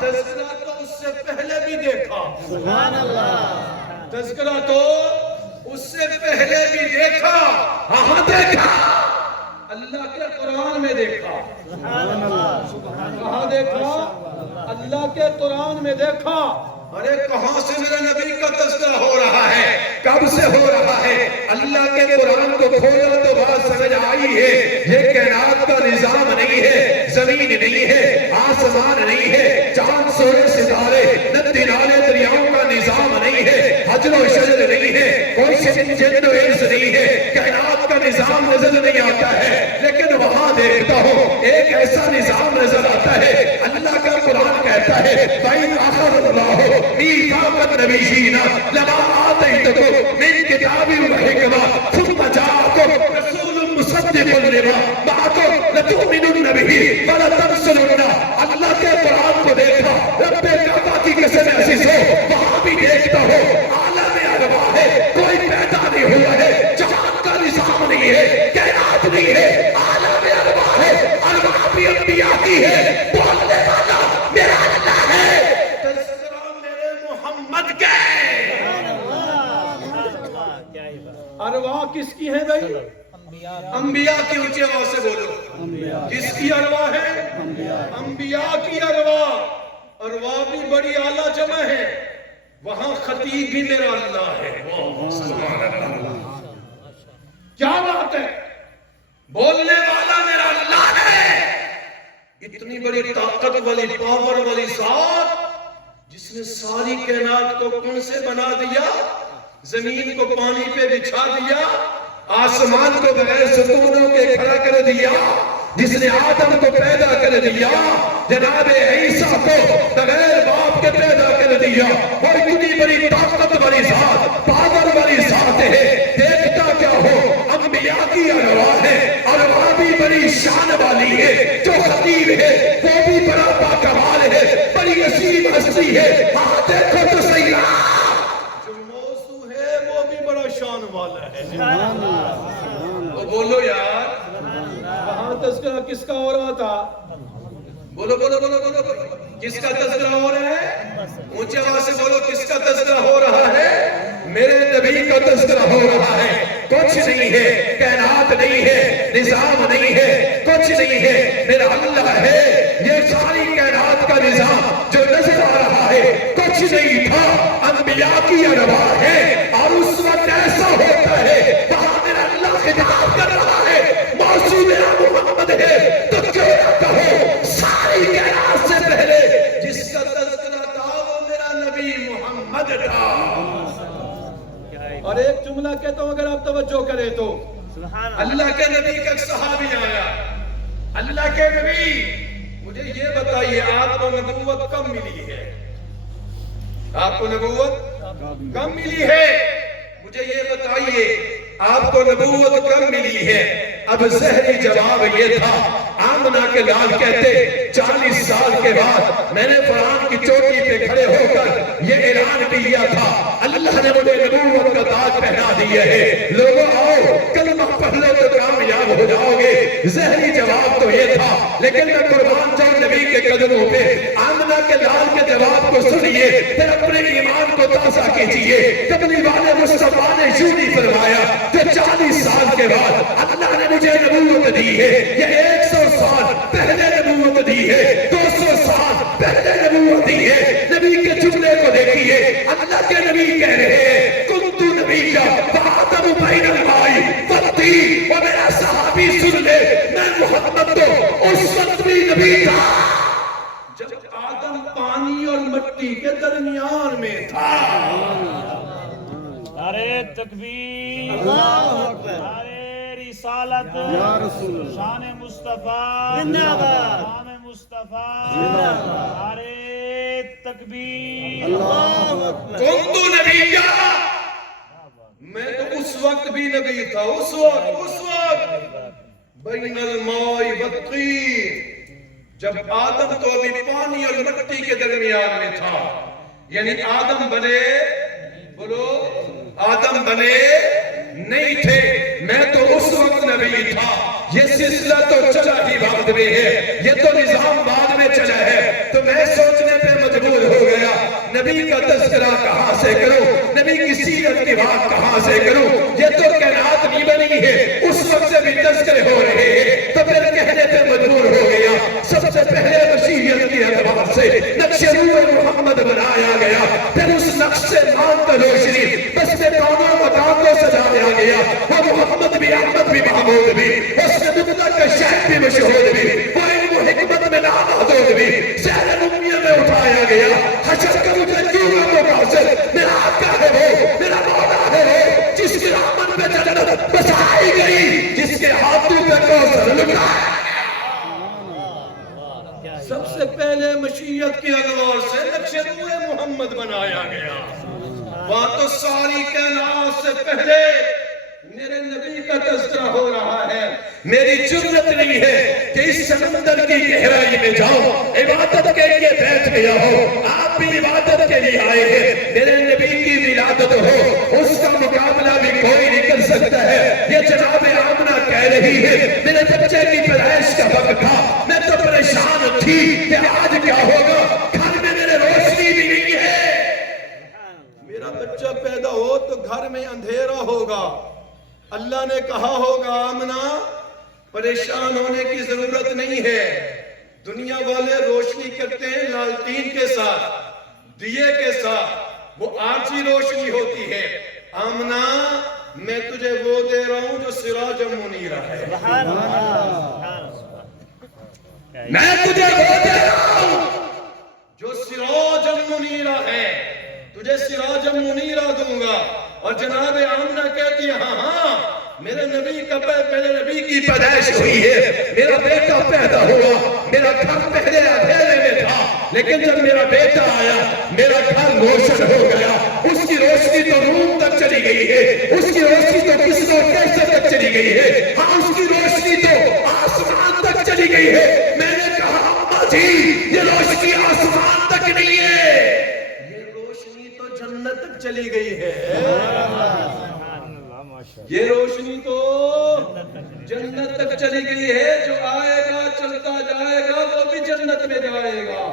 تذکرہ تو اس سے پہلے بھی دیکھا، سبحان اللہ، تذکرہ تو اس سے پہلے بھی دیکھا، ہاں دیکھا، اللہ کے قرآن میں دیکھا، کہاں دیکھا؟ اللہ کے قرآن میں دیکھا۔ ارے کہاں سے میرے نبی کا تذکرہ ہو رہا ہے، کب سے ہو رہا ہے؟ اللہ کے قرآن کو کھولا تو بات سمجھ آئی ہے، یہ کائنات کا نظام نہیں ہے، زمین نہیں ہے، آسمان نہیں ہے، چاند سورج ستارے، ندی نالے دریاؤں کا نظام نہیں ہے، حجر و شجر نہیں ہے، کوئی جن و انس نہیں ہے، کائنات کا نظام نظر نہیں آتا ہے، لیکن وہاں دیکھتا ہوں ایک ایسا نظام نظر آتا ہے۔ اللہ کا قرآن کہتا ہے بَإِنْ أَخَذَ اللَّهُ مِيثَاقَ النَّبِيِّينَ لَمَا آتَيْتُكُم مِّن كِتَابٍ وَحِكْمَةٍ ثُمَّ جَاءَكُم رَّسُولٌ مُّصَدِّقٌ لِّمَا مَعَكُمْ لَتُؤْمِنُنَّ بِهِ وَلَتَنصُرُنَّهُ۔ اللہ کے قرآن کو دیکھا، رب کعبہ کی قسم عزیز ہو، وہاں بھی دیکھتا ہو عالم ارواح ہے، کوئی پیدا نہیں ہوا ہے، جہان کا نظام نہیں ہے، کائنات نہیں ہے، عالم ارواح ہے، ارواح بھی انبیاء کی ہے، بولنے والا میرا اللہ ہے، تذکرہ میرے محمد کے۔ ارواح کس کی ہے بھائی؟ انبیاء کی، اونچی آواز سے بولو، کس کی ارواح ہے؟ انبیاء کی ارواح۔ ارواح بھی بڑی اعلیٰ جمع ہے، وہاں خطیب بھی میرا اللہ ہے، سبحان اللہ، کیا بات ہے، بولنے والا میرا اللہ ہے۔ اتنی بڑی طاقت والی، پاور والی ذات جس نے ساری کائنات کو کن سے بنا دیا، زمین کو پانی پہ بچھا دیا، آسمان کو بغیر ستونوں کے کھڑا کر دیا، جس نے آدم کو پیدا کر دیا، جناب عیسیٰ کو بغیر باپ کے پیدا کر دیا، اور اتنی بڑی طاقت والی ذات، پاور والی ذات ہے، دیکھتا کیا ہو، انبیاء کی ارواح ہے، ارواح بھی بڑی شان والی ہے، جو خطیب ہے وہ بھی بڑا باکمال ہے، بڑی عظیم ہستی ہے، ہاں دیکھو تو صحیح، جو موضوع ہے وہ بھی بڑا شان والا ہے، وہ بولو یار، وہاں تذکرہ کس کا ہو رہا تھا؟ بولو بولو بولو بولو بولو، کس کا تذکرہ ہو رہا ہے؟ اونچی آواز سے بولو، کس کا تذکرہ ہو رہا ہے؟ میرے نبی کا تذکرہ ہو رہا ہے۔ کچھ نہیں ہے، کائنات نہیں ہے، نظام نہیں ہے، کچھ نہیں ہے، میرا اللہ ہے۔ یہ ساری کائنات کا نظام جو نظر آ رہا ہے کچھ نہیں تھا، انبیاء کی ارواح ہے، اور اس وقت ایسا ہوتا ہے وہاں میرا اللہ خطاب کر رہا ہے، موضوع میرا محمد ہے، تو کیوں نہ کہو ساری کائنات سے پہلے جس کا تذکرہ تھا وہ میرا نبی محمد تھا۔ اور ایک جملہ کہتا ہوں اگر آپ توجہ کریں تو، اللہ کے نبی کا ایک صحابی آیا، اللہ کے نبی مجھے یہ بتائیے آپ کو نبوت کب ملی ہے؟ آپ کو نبوت کب ملی ہے؟ مجھے یہ بتائیے آپ کو نبوت کب ملی ہے؟ اب ظاہری جواب یہ تھا، آمنہ کے لال کہتے 40 سال کے بعد میں نے قرآن کی چوٹی پہ کھڑے ہو کر یہ اعلان کیا تھا، اللہ نے مجھے نبوت کا تاج پہنا دیا ہے، لوگوں آؤ کلمہ پڑھ لو تو کامیاب ہو جاؤ گے۔ ظاہری جواب تو یہ تھا، لیکن میں قربان جاؤں نبی کے قدموں پہ، آمنہ کے لال کے جواب کو سنیے، پھر اپنے ایمان کو تازہ کیجئے۔ کملی والے مصطفیٰ نے یوں نہیں فرمایا کہ 40 سال کے بعد اللہ نے مجھے نبوت دی ہے، یہ 100 سال پہلے نبوت دی ہے، 200 سال پہلے نبوت دی ہے۔ نبی کے جملے کو دیکھیے، اللہ کے نبی کہہ رہے ہیں کنتو نبی کا فآدم بین المائی والطین، اور میرا صحابی سن لے میں محمد تو اس وقت بھی نبی تھا جب آدم پانی اور مٹی کے درمیان میں تھا۔ نعرہ تکبیر، اللہ اکبر، نعرہ رسالت، یا رسول اللہ، شان مصطفیٰ زندہ باد، نام مصطفیٰ زندہ باد، نعرہ تکبیر، اللہ اکبر۔ کنتو نبی کا، میں تو اس وقت بھی نبی تھا، اس وقت بین الماء والطین، جب آدم تو ابھی پانی اور مٹی کے درمیان میں تھا، یعنی آدم بنے، بولو آدم بنے نہیں تھے، میں تو اس وقت نبی تھا. یہ سلسلہ تو چلا ہی بعد میں ہے, یہ تو نظام بعد میں چلا ہے. تو میں سوچنے پہ مجبور ہو گیا, نبی کا تذکرہ کہاں سے کروں, نبی کی سیرت کی بات کہاں سے کروں. یہ تو کائنات نہیں بنی ہے, اس وقت سے بھی تذکرے ہو رہے ہیں. تو پھر کہنے پہ مجبور ہو گیا, سب سے پہلے بشیریت کے اعتبار سے نقش روح محمد بنایا گیا. پھر اس نقش سے مان کا روشنی بس میں دونوں مقام کو سجایا گیا. وہ محمد بھی, احمد بھی, محمود بھی, اس نے مطلق کا شہر بھی, مشہود بھی, وہ علم و حکمت میں نامحدود بھی سہر امیہ میں اٹھایا گیا. حشر کا مجھے کیوں نہ مقاصد, میرا آقا ہے وہ, میرا مولا ہے وہ, جس کے دامن پہ جنت بسائی گئی, جس کے ہاتھوں پہ کوثر لٹایا. سب سے پہلے مشیت کی ادوار سے نقش روح محمد بنایا گیا. بات تو ساری کائنات سے پہلے میرے نبی کا تذکرہ ہو رہا ہے. میری جرت نہیں ہے کہ اس سمندر کی گہرائی میں جاؤں, عبادت کے لیے بیٹھ گیا ہو. آپ بھی عبادت کے لیے آئے ہیں, میرے نبی کی ولادت ہو, اس کا مقابلہ بھی کوئی نہیں کر سکتا ہے. یہ جناب آمنہ کہہ رہی ہے, میرے بچے کی پیدائش کا وقت تھا, میں تو پریشان تھی کہ آج کیا ہوگا, گھر میں میرے روشنی بھی نہیں ہے. میرا بچہ پیدا ہو تو گھر میں اندھیرا ہوگا. اللہ نے کہا ہوگا آمنہ پریشان ہونے کی ضرورت نہیں ہے, دنیا والے روشنی کرتے ہیں لالٹین کے ساتھ, دیے کے ساتھ, وہ عارضی روشنی ہوتی ہے. آمنہ میں تجھے وہ دے رہا ہوں جو سراج منیرہ ہے. میں تجھے وہ دے رہا ہوں جو سراج منیرہ ہے, تجھے سراج منیرہ دوں گا. اور جناب آمنہ کہتی ہے ہاں ہاں میرے نبی کا پہلے نبی کی پیدائش ہوئی ہے, میرا بیٹا پیدا ہوا, میرا گھر پہلے اندھیرے میں تھا, لیکن جب میرا بیٹا آیا میرا گھر روشن ہو گیا. اس کی روشنی تو روم تک چلی گئی ہے, اس کی روشنی تو کس اور کیسے تک چلی گئی ہے, ہاں اس کی روشنی تو آسمان تک چلی گئی ہے. میں نے کہا اماں جی یہ روشنی آسمان تک نہیں ہے, یہ روشنی تو جنت تک چلی گئی ہے. یہ روشنی تو جنت تک چلی گئی ہے. جو آئے گا چلتا جائے گا وہ بھی جنت میں جائے گا.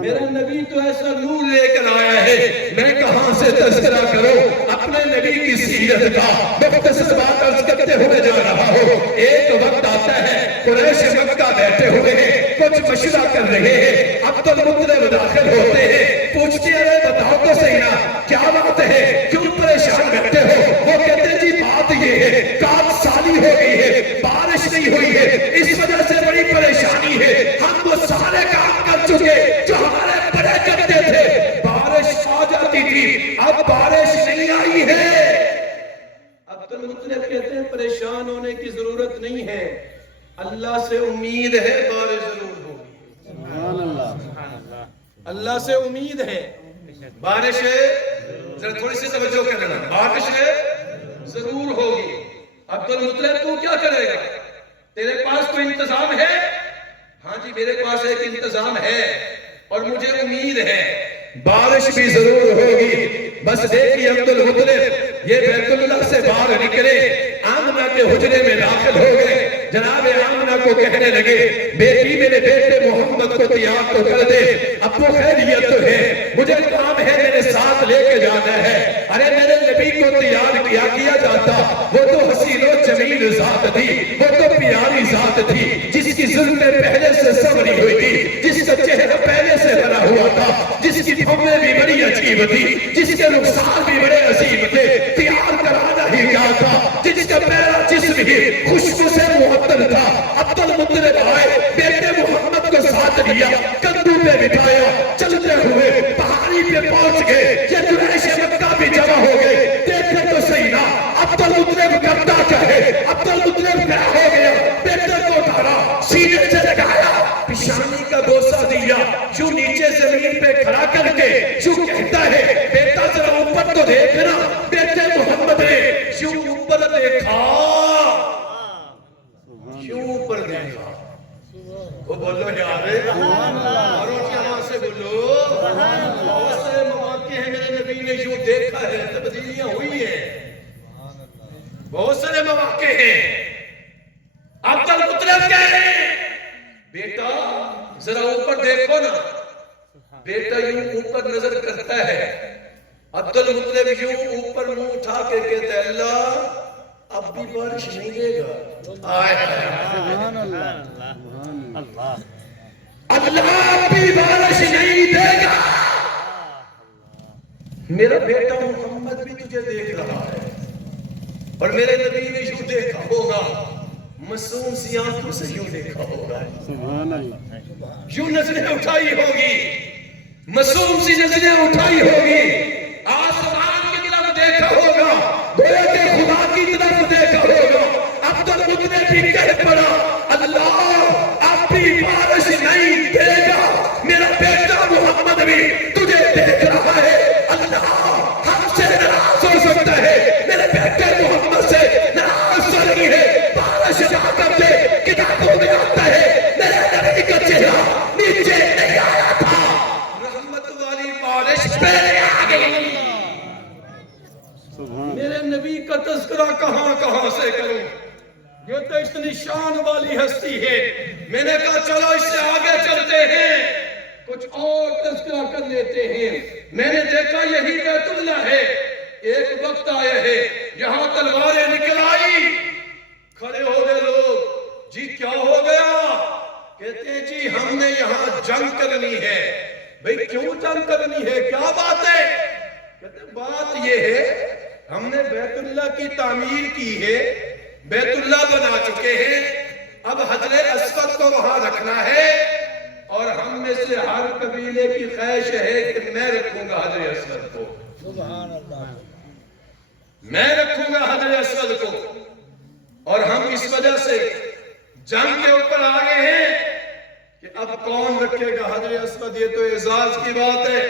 میرا نبی تو ایسا نور لے کر آیا ہے, میں کہاں سے تذکرہ کروں اپنے نبی کی سیرت کا. مختصر بات عرض کرتے ہوئے جا رہا ہوں. ایک وقت آتا ہے قریش مکہ بیٹھے ہوئے ہیں, کچھ مشورہ کر رہے ہیں. عبد المطلب داخل ہوتے ہیں, پوچھتے ہیں بتاؤ تو صحیح نا کیا بات ہے, کیوں پریشان بیٹھے ہو. وہ کہتے ہیں جی بات یہ ہے کام سالی ہو گئی ہے, بارش نہیں ہوئی ہے, اس وجہ سے بڑی پریشانی ہے. ہم وہ سارے کام کر چکے جو ہمارے بڑے کرتے تھے, بارش آ جاتی تھی, اب بارش نہیں آئی ہے. عبد المطلب کہتے ہیں پریشان ہونے کی ضرورت نہیں ہے, اللہ سے امید ہے بارش ضرور ہوگی. اللہ سے امید ہے بارش ہے, ذرا تھوڑی سی توجہ کرنا, بارش ہے ضرور ہوگی. عبد المطلب تو کیا کرے گا, تیرے پاس کوئی انتظام ہے؟ ہاں جی میرے پاس ایک انتظام ہے اور مجھے امید ہے بارش بھی ضرور ہوگی. بس دیکھیے عبد المطلب یہ بیت اللہ سے باہر نکلے, آمنہ کے حجرے میں داخل ہو گئے. جناب آمنہ کو کہنے لگے بیٹی میرے بیٹے محمد کو تیار تو کر دے, ابو خیریت تو ہے, مجھے کام ہے میرے ساتھ لے کے جانا ہے. ارے میرے نبی کو تیار کیا جاتا, وہ تو حسین و جمیل ذات تھی, وہ تو پیاری ذات تھی, جس کی زلفیں پہلے سے سنوری ہوئی تھی, جس کا چہرہ پہلے سے بنا ہوا تھا, جس کی پھومیں بھی بڑی عجیب تھی, جس کے رخسار بھی بڑے عظیم تھے. تیار کرانا ہی کیا تھا, جس کا پہلا جسم ہی خوشبو سے معطر تھا. عبد المطلب آئے, بیٹے محمد کو ساتھ لیا, کندھوں پہ بٹھایا, چلتے ہوئے پہاڑی پہ پہنچ گئے. یہ قریش مکہ بھی جمع ہو گئے. دیکھے تو صحیح نا عبد المطلب کرتا کیا ہے. عبد المطلب کیا ہو گیا, بیٹے کو اٹھانا, سینے سے لگایا, پیشانی کا بوسہ دیا, جو نیچے زمین پہ کھڑا کر کے جو کہتا ہے بیٹا ذرا اوپر تو دیکھنا. بیٹے محمد نے جو اوپر دیکھا, کیوں اوپر دیکھا, وہ بولو یار اور اونچی آواز سے بولو. بہت سے مواقع ہیں میرے نبی نے جو دیکھا ہے, تبدیلیاں ہوئی ہیں, بہت سارے مواقع ہیں. مطلب کہہ رہے ہیں بیٹا ذرا اوپر دیکھو نا. بیٹا یوں اوپر نظر کرتا ہے. عبد المطلب یوں اوپر منہ اٹھا کے کہتا ہے اللہ اب بھی بارش نہیں دے گا. سبحان اللہ. اللہ اب بھی بارش نہیں دے گا. میرا بیٹا محمد بھی تجھے دیکھ رہا ہے اور میرے نبی نے یوں دیکھا ہوگا, معصوم سی آنکھوں سے یوں دیکھا ہوگا, سبحان اللہ. یوں نظریں اٹھائی ہوگی, معصوم سی نظریں اٹھائی ہوگی, آسمان کی طرف دیکھا ہوگا, گویا کہ خدا کی طرف دیکھا ہوگا. عبد المطلب بھی کہہ پڑا اللہ اب بھی بارش نہیں دے گا. میرا بیٹا محمد بھی تجھے دیکھ رہا ہے. اللہ ہم سے ناراض ہو سکتا ہے, میرے بیٹے محمد سے ناراض نہیں ہے. بارش جا کر کے کتابوں میں آتا ہے میرے نبی کا چہرہ نیچے نہیں آیا تھا, رحمت والی بارش پہلے آ گئی. میرے نبی کا تذکرہ کہاں کہاں سے کروں, یہ تو اتنی شان والی ہستی ہے. میں نے کہا چلو اس سے آگے چلتے ہیں, کچھ اور تذکرہ کر لیتے ہیں. میں نے دیکھا یہی بیت اللہ ہے. ایک وقت آیا ہے یہاں تلواریں نکل آئی. کھڑے ہو گئے لوگ, جی کیا ہو گیا؟ کہتے ہیں جی ہم نے یہاں جنگ کرنی ہے. بھئی کیوں جنگ کرنی ہے, کیا بات ہے؟ کہتے ہیں بات یہ ہے ہم نے بیت اللہ کی تعمیر کی ہے, بیت اللہ بنا چکے ہیں, اب حجر اسود کو وہاں رکھنا ہے اور ہم میں سے ہر قبیلے کی خواہش ہے کہ میں رکھوں گا حجر اسود کو. سبحان اللہ. میں رکھوں گا حجر اسود کو, اور ہم اس وجہ سے جنگ کے اوپر آگے ہیں کہ اب کون رکھے گا حجر اسود. یہ تو اعزاز کی بات ہے,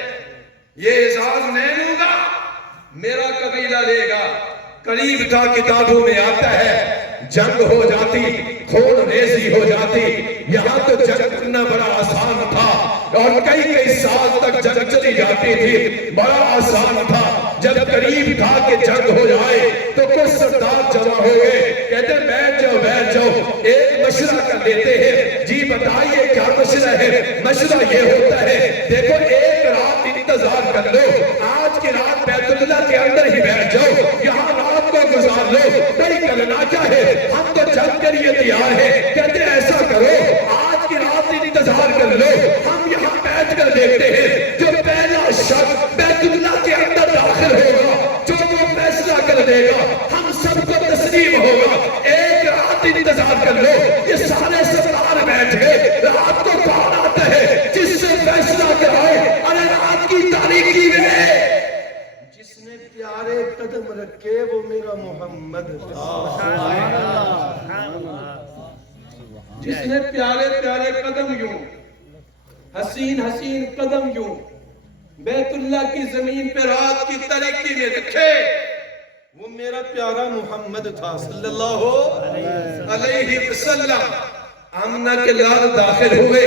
یہ اعزاز میں لوں گا, میرا قبیلہ لے گا. قریب تھا کتابوں میں آتا ہے جنگ ہو جاتی, خون ریزی ہو جاتی. یہاں تو جنگ کرنا بڑا آسان تھا اور کئی کئی سال تک جنگ چلی جاتی تھی, بڑا آسان تھا. جب قریب تھا کہ جنگ ہو جائے تو کچھ سردار جمع ہو گئے, کہتے بیٹھ جاؤ بیٹھ جاؤ, ایک مشورہ کر لیتے ہیں. جی بتائیے کیا مشورہ ہے؟ مشورہ یہ ہوتا ہے دیکھو ایک رات انتظار کر لو, آج کی رات بیت اللہ کے اندر ہی بیٹھ جاؤ, یہاں رات کو گزار لو, کوئی کرنا کیا ہے, ہم تو جنگ کے لیے تیار ہیں. کہتے ایسا کرو آج کی رات انتظار کر لو, ہم یہاں بیٹھ کر دیکھتے ہیں جو پہلا شخص بیت اللہ کے اندر داخل ہوگا, جو وہ فیصلہ کر دے گا, ہم سب کو تسلیم ہوگا. ایک رات انتظار کر لو. یہ سارے سردار بیٹھ گئے, رات کو کون آتا ہے جس سے فیصلہ کرائے؟ ارے رات کی تاریکی میں جس نے پیارے قدم رکھے وہ میرا محمد جس نے پیارے پیارے قدم یوں حسین حسین قدم یوں بیت اللہ کی زمین پہ رات کی تاریکی میں رکھے, وہ میرا پیارا محمد تھا صلی اللہ علیہ وسلم. آمنہ کے لال داخل ہوئے.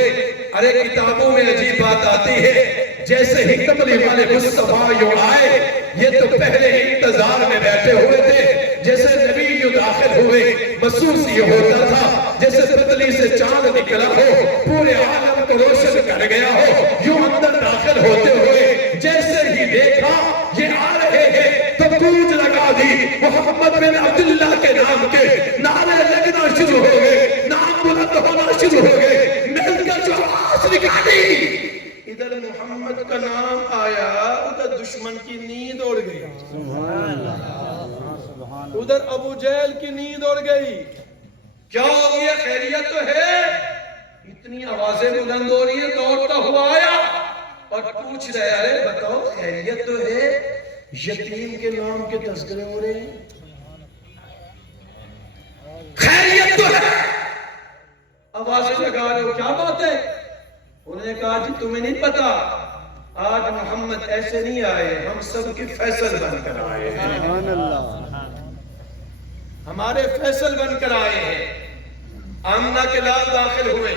ارے کتابوں میں عجیب بات آتی ہے, جیسے ہی کملی والے مصطفیٰ یوں آئے, یہ تو پہلے انتظار میں بیٹھے ہوئے تھے. جیسے نبی یوں داخل ہوئے, محسوس یہ ہوتا تھا جیسے پتلی سے چاند نکلا ہو, پورے عالم کو روشن کر گیا ہو. یوں اندر داخل ہوتے ہوئے جیسے ہی دیکھا یہ آ رہے ہیں تو گونج لگا دی, محمد بن عبداللہ کے نام کے نعرے لگنا شروع ہو گئے, نام بلند ہونا شروع ہو گئے, مل کر جو آواز نکالی. ادھر محمد کا نام آیا, ادھر دشمن کی نیند اڑ گئی, ادھر ابو جہل کی نیند اڑ گئی. کیا ہو گیا, خیریت تو ہے؟ اتنی آوازیں بلند ہو رہی ہیں, دوڑتا ہوا آیا اور پوچھ رہے ارے بتاؤ خیریت تو ہے؟ یتیم کے نام کے تذکرے ہو رہے ہیں, خیریت تو ہے؟ آوازیں لگا رہے ہو, کیا بات ہے؟ انہوں نے کہا جی تمہیں نہیں پتا, آج محمد ایسے نہیں آئے, ہم سب کے فیصل بن کر آئے ہیں. سبحان اللہ. ہمارے فیصل بن کر آئے ہیں. آمنہ کے لال داخل ہوئے,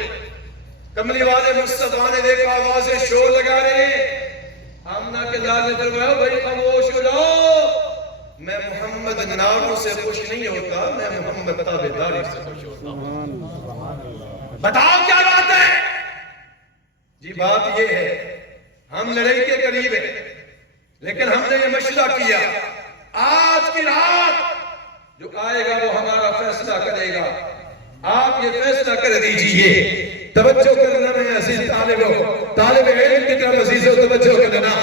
کملی والے مصطفیٰ نے دیکھا آوازیں شور لگا رہے ہیں. آمنہ کے لال نے فرمایا بھائی خاموش ہو جاؤ, میں محمد ناموں سے خوش نہیں ہوتا، میں محمد تابعداری سے خوش ہوتا ہوں۔ بتاؤ کیا بات ہے؟ جی بات یہ ہے، ہم لڑائی کے قریب ہیں، لیکن ہم نے یہ مشورہ کیا، آج کی رات جو آئے گا وہ ہمارا فیصلہ کرے گا، آپ یہ فیصلہ کر دیجئے۔ توجہ کرنا میں عزیز طالب علم کی طرف عزیز و توجہ کرنا۔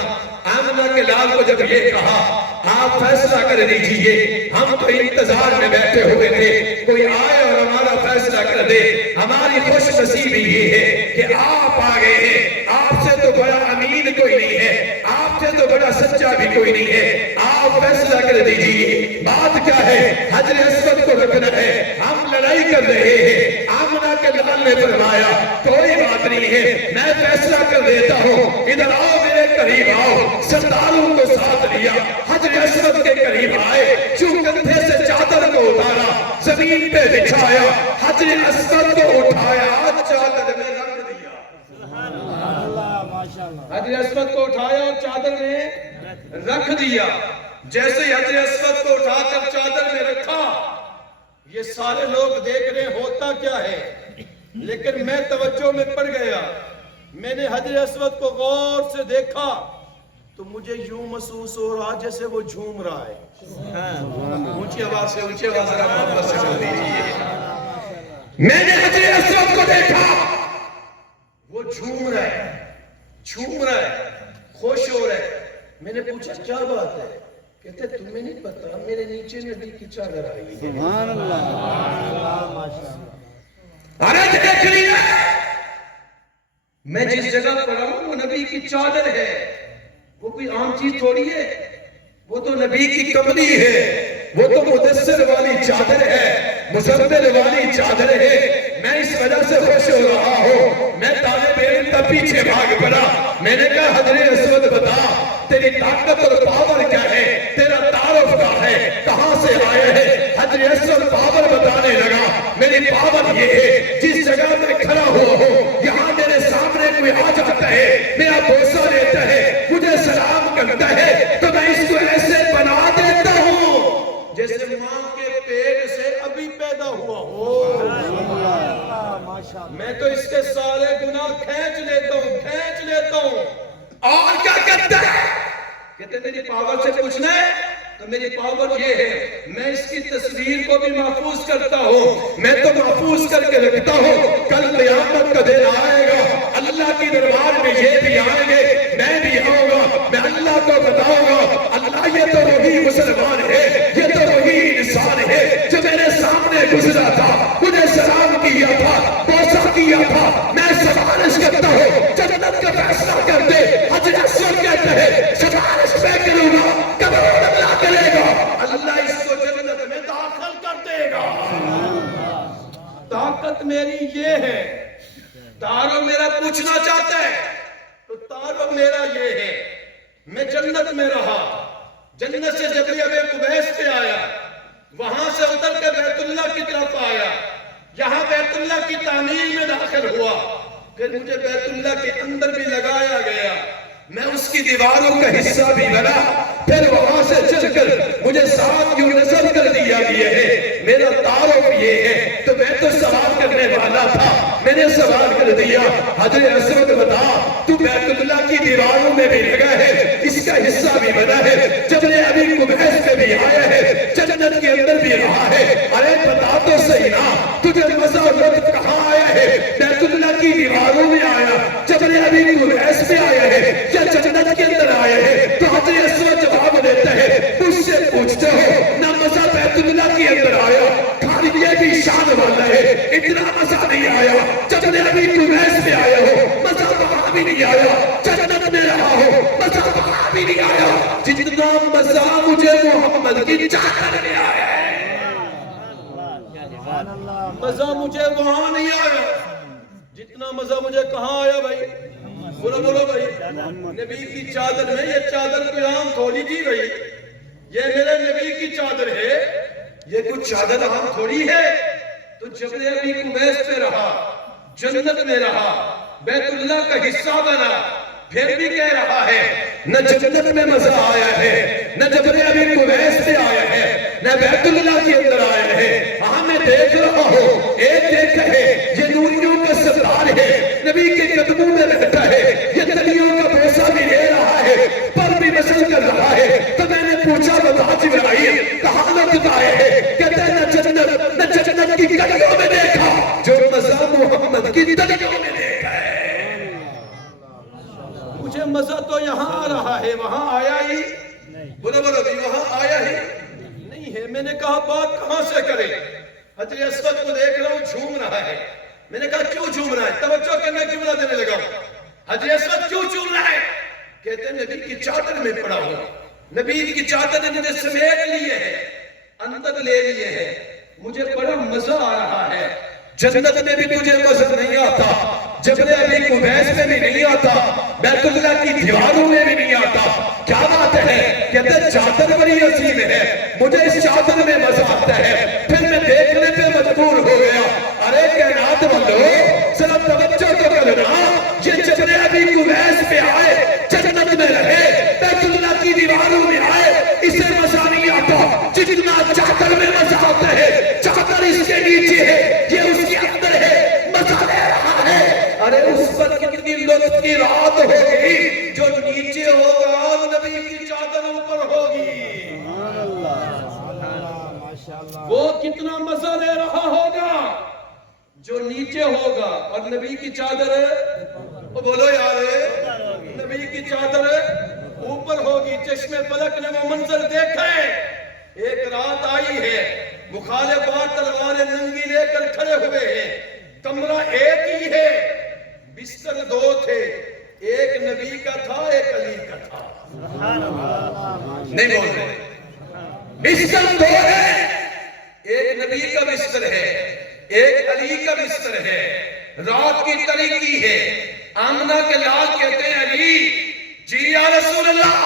آمنہ کے لال کو جب یہ کہا آپ فیصلہ کر دیجئے، ہم تو انتظار میں بیٹھے ہوئے تھے کوئی آئے اور ہمارا فیصلہ کر دے۔ ہماری خوش نصیبی یہ ہے کہ آپ آ گئے ہیں، آپ سے تو بڑا امین کوئی نہیں ہے، آپ سے تو بڑا سچا بھی کوئی نہیں ہے، آپ فیصلہ کر دیجئے۔ بات کیا ہے؟ حجر اسود کو رکھنا ہے، ہم لڑائی کر رہے ہیں۔ آمنہ کے لال نے فرمایا کوئی بات نہیں ہے، میں فیصلہ کر دیتا ہوں، ادھر آؤ میرے قریب آؤ۔ سرداروں کو ساتھ لیا، حجر اسود کے قریب آئے، جو کندھے سے چادر کو اتارا، زمین پہ بچھایا، حجر اسود کو اٹھایا، چادر میں رکھ دیا۔ حجر اسود کو اٹھایا اور چادر میں رکھ دیا۔ جیسے حجر اسود کو اٹھا کر چادر میں رکھا، یہ سارے لوگ دیکھ رہے ہوتا کیا ہے، لیکن میں توجہ میں پڑ گیا۔ میں نے حجر اسود کو غور سے دیکھا تو مجھے یوں محسوس ہو رہا جیسے وہ جھوم رہا ہے۔ اونچی آواز سے ذرا محبت سے بول دیجیے۔ میں نے حجر اسود کو دیکھا، وہ جھوم رہا ہے، خوش ہو رہا ہے۔ میں نے پوچھا کیا بات ہے؟ کہتے تمہیں نہیں پتا میرے نیچے نبی کی چادر آئی ہے۔ سبحان اللہ، ارے دیکھ لیا، میں جس جگہ پڑا ہوں وہ نبی کی چادر ہے، وہ کوئی عام چیز تھوڑی ہے، وہ تو نبی کی کملی ہے، وہ تو مدثر والی چادر ہے، مزمل والی چادر ہے۔ میں اس وجہ سے خوش ہو رہا ہوں۔ میں طالب علم کا پیچھے بھاگ پڑا، میں نے کہا حجر اسود بتا تیری طاقت اور پاور کیا ہے، تیرا تعارف کیا ہے، کہاں سے آیا ہے؟ حجر اسود پاور بتانے لگا، میری پاور یہ ہے جس جگہ میں کھڑا ہوا ہوں یہاں میرے سامنے کوئی آ جاتا ہے، میرا بوسہ لیتا ہے، مجھے سلام کرتا ہے تو میں اس کو ایسے بنا دیتا ہوں جیسے ماں کے پیٹ سے ابھی پیدا ہوا ہو۔ میں تو اس کے سارے گناہ کھینچ لیتا ہوں۔ اور کیا کرتا ہے؟ کہتے میری پاور سے پوچھنا ہے تو میری پاور یہ ہے، میں اس کی تصویر کو بھی محفوظ کرتا ہوں، میں تو محفوظ کر کے رکھتا ہوں۔ کل قیامت کا دن آئے گا، اللہ کی دربار میں یہ بھی آئیں گے، میں بھی آؤں گا، میں اللہ کو بتاؤں گا اللہ یہ تو وہی مسلمان ہے، یہ تو وہی انسان ہے جو میرے سامنے گزرا تھا، مجھے سلام کیا تھا، بوسہ کیا تھا۔ میں سفارش کرتا ہوں جنت کا فیصلہ کر دے۔ حجر اسود کہتا ہے سفارش میں کروں گا، قبول اللہ کرے گا، اللہ اس کو جنت میں داخل کر دے گا۔ طاقت میری یہ ہے، تعارف میرا پوچھنا چاہتا ہے تو تعارف میرا یہ ہے، میں جنت میں رہا، جنت سے جب قبیس پہ آیا، وہاں سے اتر کے بیت اللہ کی طرف آیا، یہاں بیت اللہ کی تعمیر میں داخل ہوا، پھر مجھے بیت اللہ کے اندر بھی لگایا گیا، میں اس کی دیواروں کا حصہ بھی بنا، پھر وہاں سے چل کر مجھے ساتھ یوں نظر کر دیا گیا ہے۔ میرا تعارف یہ ہے تو میں تو سوال کرنے والا تھا، میں نے سوال کر دیا حجر اسود بتا تو بیت اللہ کی دیواروں میں بھی لگا ہے، اس کا حصہ بھی بنا ہے، جب نے ابھی قبیس میں بھی آیا ہے، جنت کے اندر بھی رہا ہے، ارے بتا تو صحیح نا تجھے مزہ اور لطف کہاں آیا ہے؟ بیت اللہ کی دیواروں میں آیا، جب نے ابھی قبیس میں آیا ہے یا جنت کے اندر آیا ہے؟ تو حجر اسود جواب دیتا ہے مجھ سے پوچھتے ہو نہ مزہ بیت اللہ کے اندر آیا، کھالی یہ بھی شان والا ہے، اتنا مزہ نہیں آیا جب نے ابھی قبیس میں آیا ہو، مزہ وہاں بھی نہیں آیا، جنت میں رہا ہو مزہ وہاں بھی نہیں آیا، جتنا مزہ مجھے محمد کی چادر میں آیا ہے، مزہ مجھے وہاں نہیں آیا جتنا مزہ مجھے کہاں آیا بھائی؟ بولو بھائی، نبی کی چادر میں۔ یہ چادر کوئی عام تھوڑی تھی بھائی، یہ میرے نبی کی چادر ہے، یہ کچھ چادر عام تھوڑی ہے۔ تو جب نے ابھی قبیس پہ رہا، جنت میں رہا، بیت اللہ کا حصہ بنا، پھر بھی کہہ رہا ہے نہ جنت میں مزہ آیا ہے نہ جبل ابی قبیس میں آیا ہے، نہ بیت اللہ کے اندر آیا ہے۔ ہاں میں دیکھ رہا ہوں، ایک دیکھ ہے یہ نوریوں کا سردار ہے، نبی کے قدموں میں بیٹھا ہے، یہ تلیوں کا بوسہ بھی لے رہا ہے، پر بھی مسل کر رہا ہے۔ تو میں نے پوچھا بتا جبرائیل کہاں لوگ آئے ہیں؟ کہتے ہیں نہ جنت کی گلیوں میں دیکھا جو مزہ محمد کی تلیوں میں دیکھا ہے۔ مجھے مزہ تو یہاں آ رہا ہے، وہاں آیا ہی بولو بولو بھی وہاں آیا ہی نہیں ہے۔ میں نے کہا بات کہاں سے کریں؟ حجر اسود کو دیکھ رہا ہوں جھوم رہا ہے۔ میں نے کہا کیوں جھوم رہا ہے؟ توجہ کرنا جملہ دینے لگا ہوں، حجر اسود کیوں جھوم رہا ہے؟ کہتے ہیں نبی کی چادر میں پڑا ہوں، نبی کی چادر نے مجھے سمیٹ لیے ہیں، اندر لے لیے ہیں، مجھے بڑا مزہ آ رہا ہے۔ جنت میں بھی تجھے مزہ نہیں آتا، جبل ابی قبیس میں بھی نہیں آتا، بیت اللہ کی دیواروں میں بھی نہیں آتا۔ کیا بات ہے؟ کہتے ہیں چادر بڑی عظیم ہے، مجھے اس چادر میں مزہ آتا ہے۔ پھر میں دیکھنے پہ مجبور ہو گیا۔ ارے کائنات والو ذرا توجہ تو کرنا، یہ جبل ابی قبیس پہ آئے، جنت میں رہے، بیت اللہ کی دیواروں میں آئے، اسے مزہ نہیں آتا جتنا چادر میں مزہ آتا ہے۔ چادر اس کے نیچے ہے، یہ اس کے اندر ہے، مزہ لے رہا ہے۔ ارے اس پر کتنی لطف کی رات ہوگی، جو نیچے ہوگا نبی کی چادر اوپر ہوگی، وہ کتنا مزہ لے رہا ہوگا جو نیچے ہوگا اور نبی کی چادر بولو یار نبی کی چادر اوپر ہوگی۔ چشم فلک نے وہ منظر دیکھا ہے، ایک رات آئی ہے، مخالفات تلواریں ننگی لے کر کھڑے ہوئے ہیں، کمرہ ایک ہی ہے، بستر دو تھے، ایک نبی کا تھا ایک علی کا تھا۔ نہیں بول رہے، بستر دو ہے، ایک نبی کا بستر ہے، ایک علی کا بستر ہے۔ رات کی تاریکی ہے، آمنہ کے لال کہتے ہیں علی جی یا رسول اللہ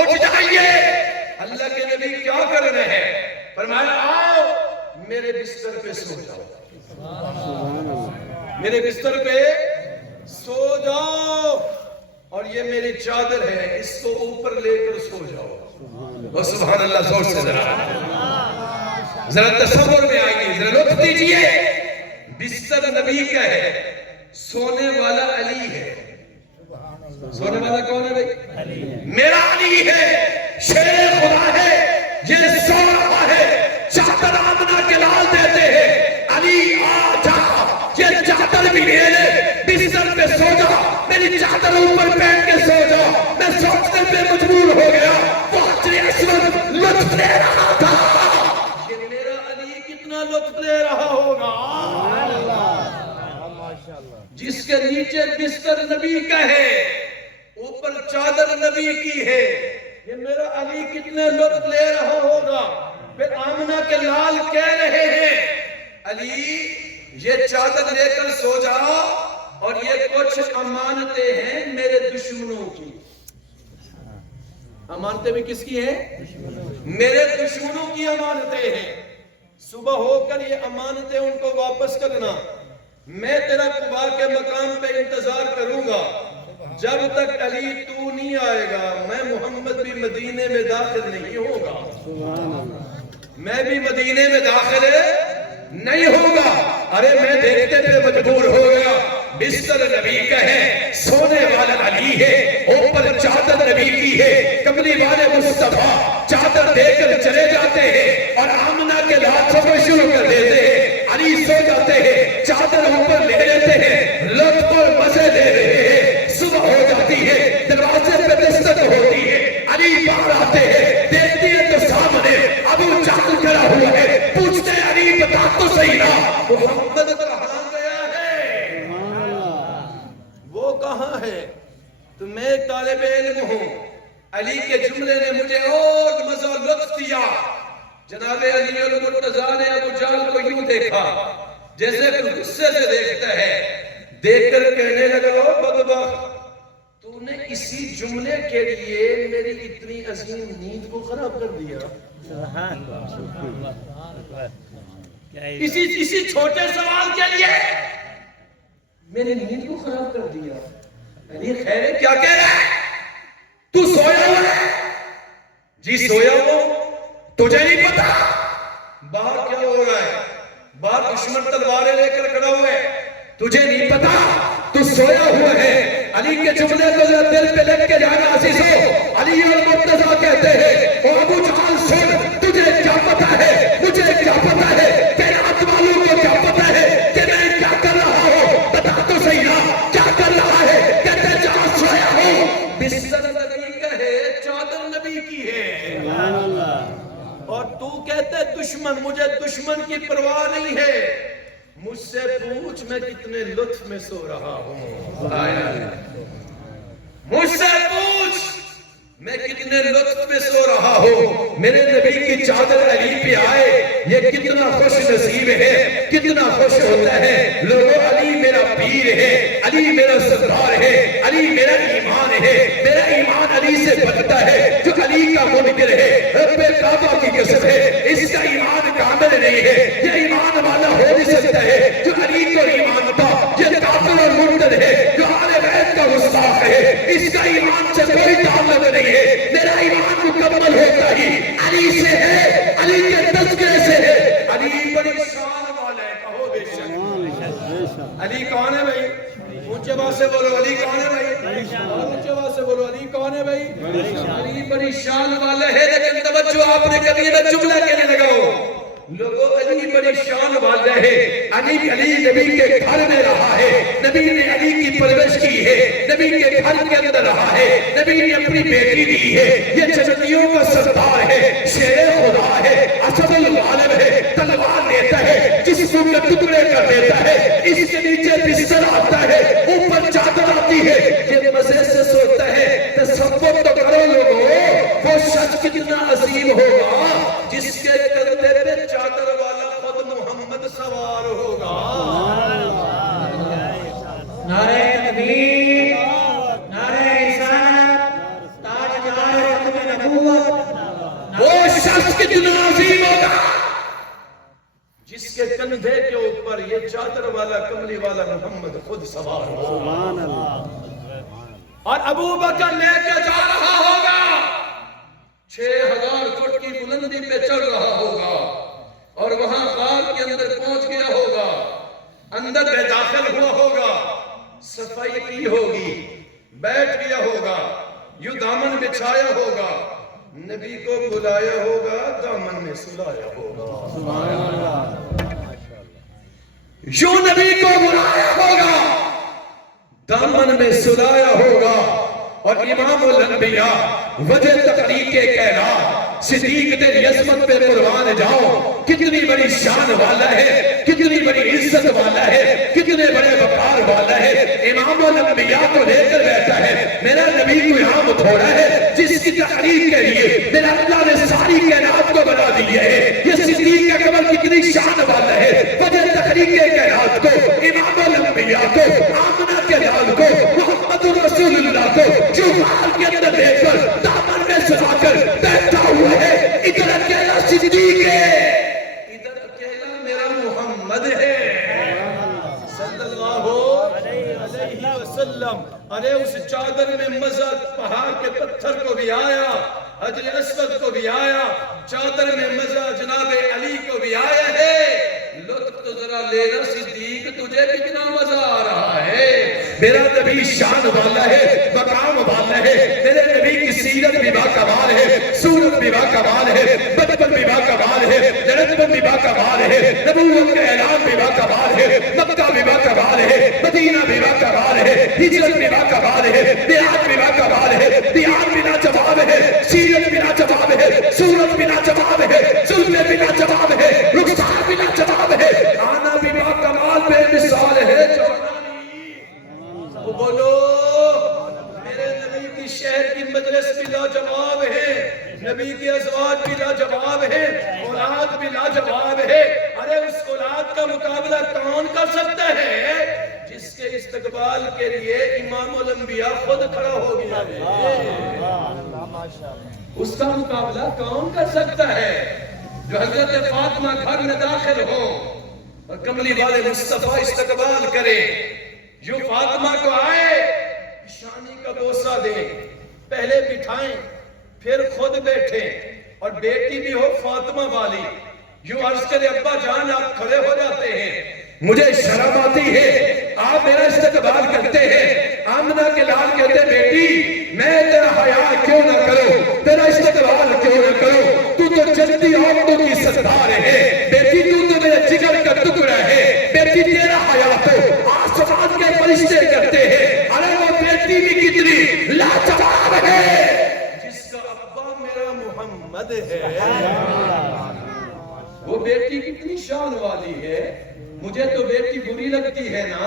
اٹھ جائیے۔ اللہ کے نبی کیا کر رہے ہیں؟ فرمایا آؤ میرے بستر پہ سو جاؤ، میرے بستر پہ سو جاؤ، اور یہ میری چادر ہے، اس کو اوپر لے کر سو جاؤ۔ اور سبحان اللہ، زور سے ذرا تصور میں آئیے، ذرا لطف دیجئے۔ بستر نبی کا ہے، سونے والا علی ہے۔ سونے والا کون ہے بھائی؟ میرا علی ہے، شیر خدا ہے، یہ سو رہا ہے، چادر آمنہ کے لال دیتے ہیں، علی آ جا، یہ چادر بھی لے لے، بستر پہ سو جا، میری چادر اوپر بیٹھ کے سو جا۔ میں سوچنے پہ مجبور ہو گیا، وہ حجر اسود لطف لے رہا تھا، یہ میرا علی کتنا لطف لے رہا ہوگا، جس کے نیچے بستر نبی کا ہے، اوپر چادر نبی کی ہے، یہ میرا علی کتنے لطف لے رہا ہوگا۔ پھر آمنہ کے لال کہہ رہے ہیں علی یہ چادر لے کر سو جاؤ، اور یہ کچھ امانتیں ہیں میرے دشمنوں کی۔ امانتیں بھی کس کی ہیں؟ میرے دشمنوں کی امانتیں ہیں، صبح ہو کر یہ امانتیں ان کو واپس کرنا۔ میں تیرا قباء کے مقام پہ انتظار کروں گا، جب تک علی تو نہیں آئے گا میں محمد بھی مدینے میں داخل نہیں ہوگا، میں بھی مدینے میں داخل نہیں ہوگا۔ ارے میں دیکھتے پہ مجبور ہو گیا، بستر نبی کا ہے، سونے والا علی ہے، اوپر چادر نبی کی ہے، کملی والے مصطفیٰ چادر دے کر چلے جاتے ہیں، اور آمنہ کے لال کو شروع کر دیتے ہیں، علی سو جاتے ہیں، چادر اوپر لے لیتے ہیں، لطف اور مزے لے رہے ہیں۔ صبح ہو جاتی ہے، دروازے پہ دستک ہوتی ہے، علی باہر آتے ہیں، دیکھتی ہے تو سامنے ابو جہل کھڑا ہوا ہے، پوچھتے ہیں علی بتا تو صحیح نا محمد کہاں گیا ہے؟ وہ کہاں ہے؟ تو میں ایک طالب علم ہوں، علی کے جملے نے مجھے اور مزہ لطف دیا۔ جناب علی المرتضیٰ نے ابو جہل کو یوں دیکھا جیسے کہ غصے سے دیکھتا ہے، دیکھ کر کہنے لگا او بدبخت، تو نے اسی جملے کے لیے میری اتنی عظیم نیند کو خراب کر دیا، اسی چھوٹے سوال کے لیے میری نیند کو خراب کر دیا۔ علی خیر کیا کہہ رہا ہے؟ تو سویا ہوا ہے؟ جی سویا ہو تجھے نہیں پتا باہر کیا ہو رہا ہے باہر دشمن تلواریں لے کر کھڑا ہوا ہے تجھے نہیں پتا تو سویا ہوا ہے علی کے جملے کو ذرا دل پہ لگ کے جانا عزیزو علی المرتضیٰ کہتے ہیں او ابو جہل سن تجھے کیا پتا ہے مجھے کیا پتا ہے کائنات والوں کو کیا پتا ہے کہ میں کیا کر رہا ہوں بتا تو صحیح نا کیا کر رہا ہے کہتے جہاں سویا ہوں بستر نبی کا ہے چادر نبی کی ہے اور تو کہتے دشمن مجھے دشمن کی پرواہ نہیں ہے مجھ سے پوچھ میں کتنے لطف میں سو رہا ہوں مجھ سے پوچھ میں کتنے لطف میں سو رہا ہوں میرے نبی کی چادر علی پہ آئے یہ کتنا خوش نصیب ہے کتنا خوش ہوتا ہے لوگوں علی میرا پیر ہے علی میرا سردار ہے علی میرا ایمان ہے میرا ایمان علی سے بنتا ہے جو علی کا منکر ہے رب کعبہ کی قسم ہے اس کا ایمان کامل نہیں ہے یہ ایمان والا ہو نہیں سکتا ہے جو علی کو ایمان تھا یہ کافر اور منکر ہے جو آل بیت کا گستاخ ہے اس کا ایمان سے کوئی تعلق نہیں ہے میرا ایمان مکمل ہوتا ہی علی سے ہے علی کے تذکرے سے ہے علی بڑی شان والا ہے کہو بے شک علی کون ہے بھائی اونچے بات سے بولو علی کون ہے بھائی اونچے بات سے بولو علی کون ہے بھائی علی بڑی شان والا ہے لیکن توجہ آپ نے کبھی میں جملہ کہنے لگا ہوں لوگوں علی بڑی شان والا ہے علی نبی کے گھر میں رہا ہے نبی نے علی کی پرورش کی ہے نبی کے گھر کے اندر رہا ہے نبی نے اپنی بیٹی دی ہے یہ جنتیوں کا سردار ہے شیر خدا ہے اسد الغالب ہے تلوار لیتا ہے جسم کے ٹکڑے کر دیتا ہے اس کے نیچے بستر آتا ہے اوپر چادر آتی ہے یہ مزے سے سوتا ہے تصور تو کرو لوگوں وہ شخص کتنا عظیم ہوگا جس کے کندھے پہ چادر والا خود محمد سوار ہوگا نعرہ تکبیر نعرہ رسالت تاجدار ختم نبوت وہ شخص کتنا عظیم ہوگا جس کے کندھے کے اوپر یہ چادر والا کملی والا محمد خود سوار ہوگا اور ابو بکر لے کے جا رہا ہوگا 6000 فٹ کی بلندی پہ چڑھ رہا ہوگا اور وہاں غار کے اندر پہنچ گیا ہوگا اندر میں داخل ہوا ہوگا صفائی کی ہوگی بیٹھ گیا ہوگا یوں دامن بچھایا ہوگا نبی کو بلایا ہوگا دامن میں سلایا ہوگا یوں نبی کو بلایا ہوگا دامن میں سلایا ہوگا اور امام الانبیاء وجہ تقریق کے کائنات صدیق تیری عظمت پہ قربان جاؤ کتنی بڑی شان والا ہے کتنی بڑی عزت والا ہے کتنے بڑے وقار والا ہے امام الانبیاء کو لے کر بیٹھا ہے میرا نبی کو یہاں تھوڑا ہے جس کی تقریب کے لیے میرا اللہ نے ساری کائنات کو بنا دیا ہے یہ صدیق کا قبر کتنی شان والا ہے وجہ تقریب کے کائنات کو امام الانبیاء کو آمنہ کے لال کو محمد رسول اللہ کو جو مال کے اندر لے کر دامن میں سلا کر بیٹھا ہوا ہے ادھر اکیلا صدیق ہے ادھر اکیلا میرا محمد ہے صلی اللہ علیہ وسلم ارے اس چادر میں مزہ پہاڑ کے پتھر کو بھی آیا حجر اسود کو بھی آیا چادر میں مزہ جناب علی کو بھی آیا ہے لطف تو ذرا لینا صدیق تجھے کتنا مزہ آ رہا ہے میرا نبی شان والا ہے مقام والا ہے میرے نبی کی سیرت بھی باکمال ہے صورت بھی باکمال ہے بچپن بھی باکمال ہے لڑکپن بھی باکمال ہے نبوت کا اعلان بھی باکمال ہے مکہ بھی باکمال ہے مدینہ بھی باکمال ہے ہجرت بھی باکمال ہے بیعت بھی باکمال ہے دیان بھی لاجواب ہے سیرت بھی لاجواب ہے صورت بھی لاجواب ہے ظلم بھی لاجواب ہے رخسار بھی لاجواب ہے آنا بھی باکمال بے مثال ہے بولو میرے نبی کی شہر کی مجلس بھی لاجواب ہے نبی کی ازواج بھی لاجواب ہے اولاد بھی لاجواب ہے ارے اس اولاد کا مقابلہ کون کر سکتا ہے جس کے استقبال کے لیے امام الانبیاء خود کھڑا ہو گیا ہے اس کا مقابلہ کون کر سکتا ہے جو حضرت فاطمہ گھر میں داخل ہو اور کملی والے مصطفیٰ استقبال کرے جو فاطمہ کو آئے پیشانی کا بوسہ دیں پہلے بٹھائیں پھر خود بیٹھے اور بیٹی بھی ہو فاطمہ والی، یوں عرض کرے ابا جان آپ کھڑے ہو جاتے ہیں، مجھے شرم آتی ہے، آپ میرا استقبال کرتے ہیں۔ آمنہ کے لال کہتے بیٹی میں تیرا حیا کیوں نہ کروں، تیرا استقبال کیوں نہ کروں، تو جنتی عورتوں کی سردار ہے، بیٹی تو میرے جگر کا ٹکڑا ہے، بیٹی تیرا حیا تو آسمان کے فرشتے کرتے ہیں، ارے وہ بیٹی بھی کتنی لاجواب ہے جس کا ابا میرا محمد ہے، وہ بیٹی کتنی شان والی ہے۔ مجھے تو بیٹی بری لگتی ہے نا،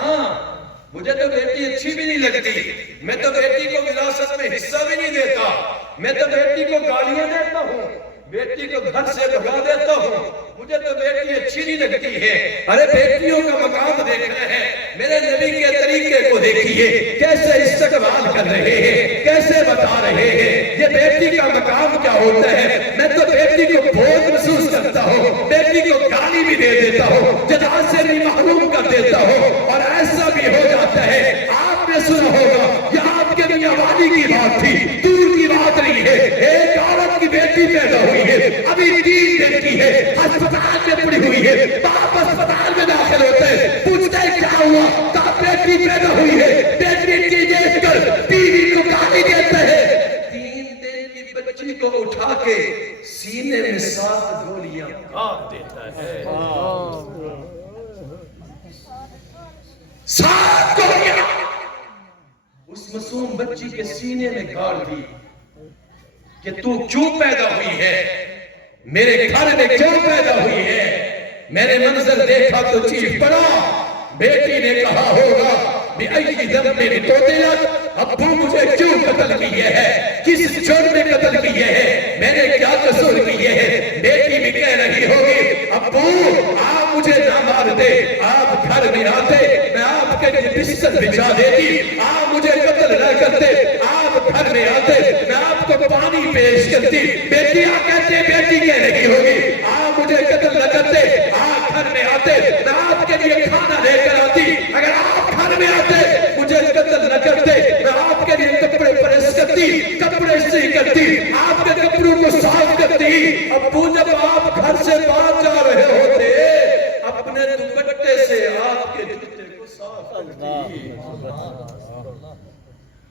مجھے تو بیٹی اچھی بھی نہیں لگتی، میں تو بیٹی کو وراثت میں حصہ بھی نہیں دیتا، میں تو بیٹی کو گالیاں دیتا ہوں، بیٹی کو گھر سے بھگا دیتا ہوں، مجھے تو بیٹی اچھی نہیں لگتی ہے۔ ارے بیٹیوں کا مقام دیکھنا ہے، میرے نبی کے طریقے کو دیکھیے، کیسے استقبال کر رہے ہیں، کیسے بتا رہے ہیں یہ بیٹی کا مقام کیا ہوتا ہے۔ میں تو بیٹی کو بہت محسوس کرتا ہوں، بیٹی کو گالی بھی دے دیتا ہوں، جزا سے بھی محروم کر دیتا ہوں، اور ایسا بھی ہو جاتا ہے۔ آپ نے سنا ہوگا یہ آپ کے میاں والی کی بات تھی، دور کی بات نہیں ہے، ایک عورت کی بیٹی پیدا ہوئی ہے، ابھی 3 دن کی ہے، ہسپتال میں پڑی ہوئی ہے، باپ ہسپتال میں داخل ہوتے ہیں، پوچھتے ہیں کیا ہوا، کہا بیٹی پیدا ہوئی ہے، بیٹی کی دیکھ کر بیوی کو گالی دیتا ہے، 3 دن کی بچی کو اٹھا کے سینے میں 7 گولیاں مار دیتا ہے، 7 گولیاں اس معصوم بچی کے سینے میں گاڑ دی کہ تو کیوں پیدا ہوئی ہے، میرے گھر میں کیوں پیدا ہوئی ہے۔ میں نے منظر دیکھا تو چیخ پڑا، بیٹی نے کہا ہوگا بِأَيِّ ذَنبٍ قُتِلَتْ، ابو مجھے کیوں قتل کیے ہے، کس جرم میں قتل کیے ہے، میں نے کیا قصور کیے ہے۔ بیٹی بھی کہہ رہی ہوگی ابو آپ مجھے نہ مار دے، آپ گھر میں آتے میں آپ کے لیے بستر بچھا دیتی، آپ مجھے قتل نہ کرتے، آپ گھر میں آتے میں آپ کو پانی پیش کرتی۔ بیٹی کہتے بیٹی کہہ رہی ہوگی آپ مجھے قتل نہ کرتے، آپ گھر میں آتے میں آپ کے لیے کھانا لے کر آتی، اگر آپ گھر میں آتے مجھے قتل نہ کرتے میں آپ کے لیے کپڑے پریس کرتی، کپڑے سی کرتی، آپ کے کپڑوں کو صاف کرتی۔ ابو جب آپ گھر سے باہر جا رہے ہوتے اپنے دوپٹے سے آپ کے جوتے کو صاف کرتی۔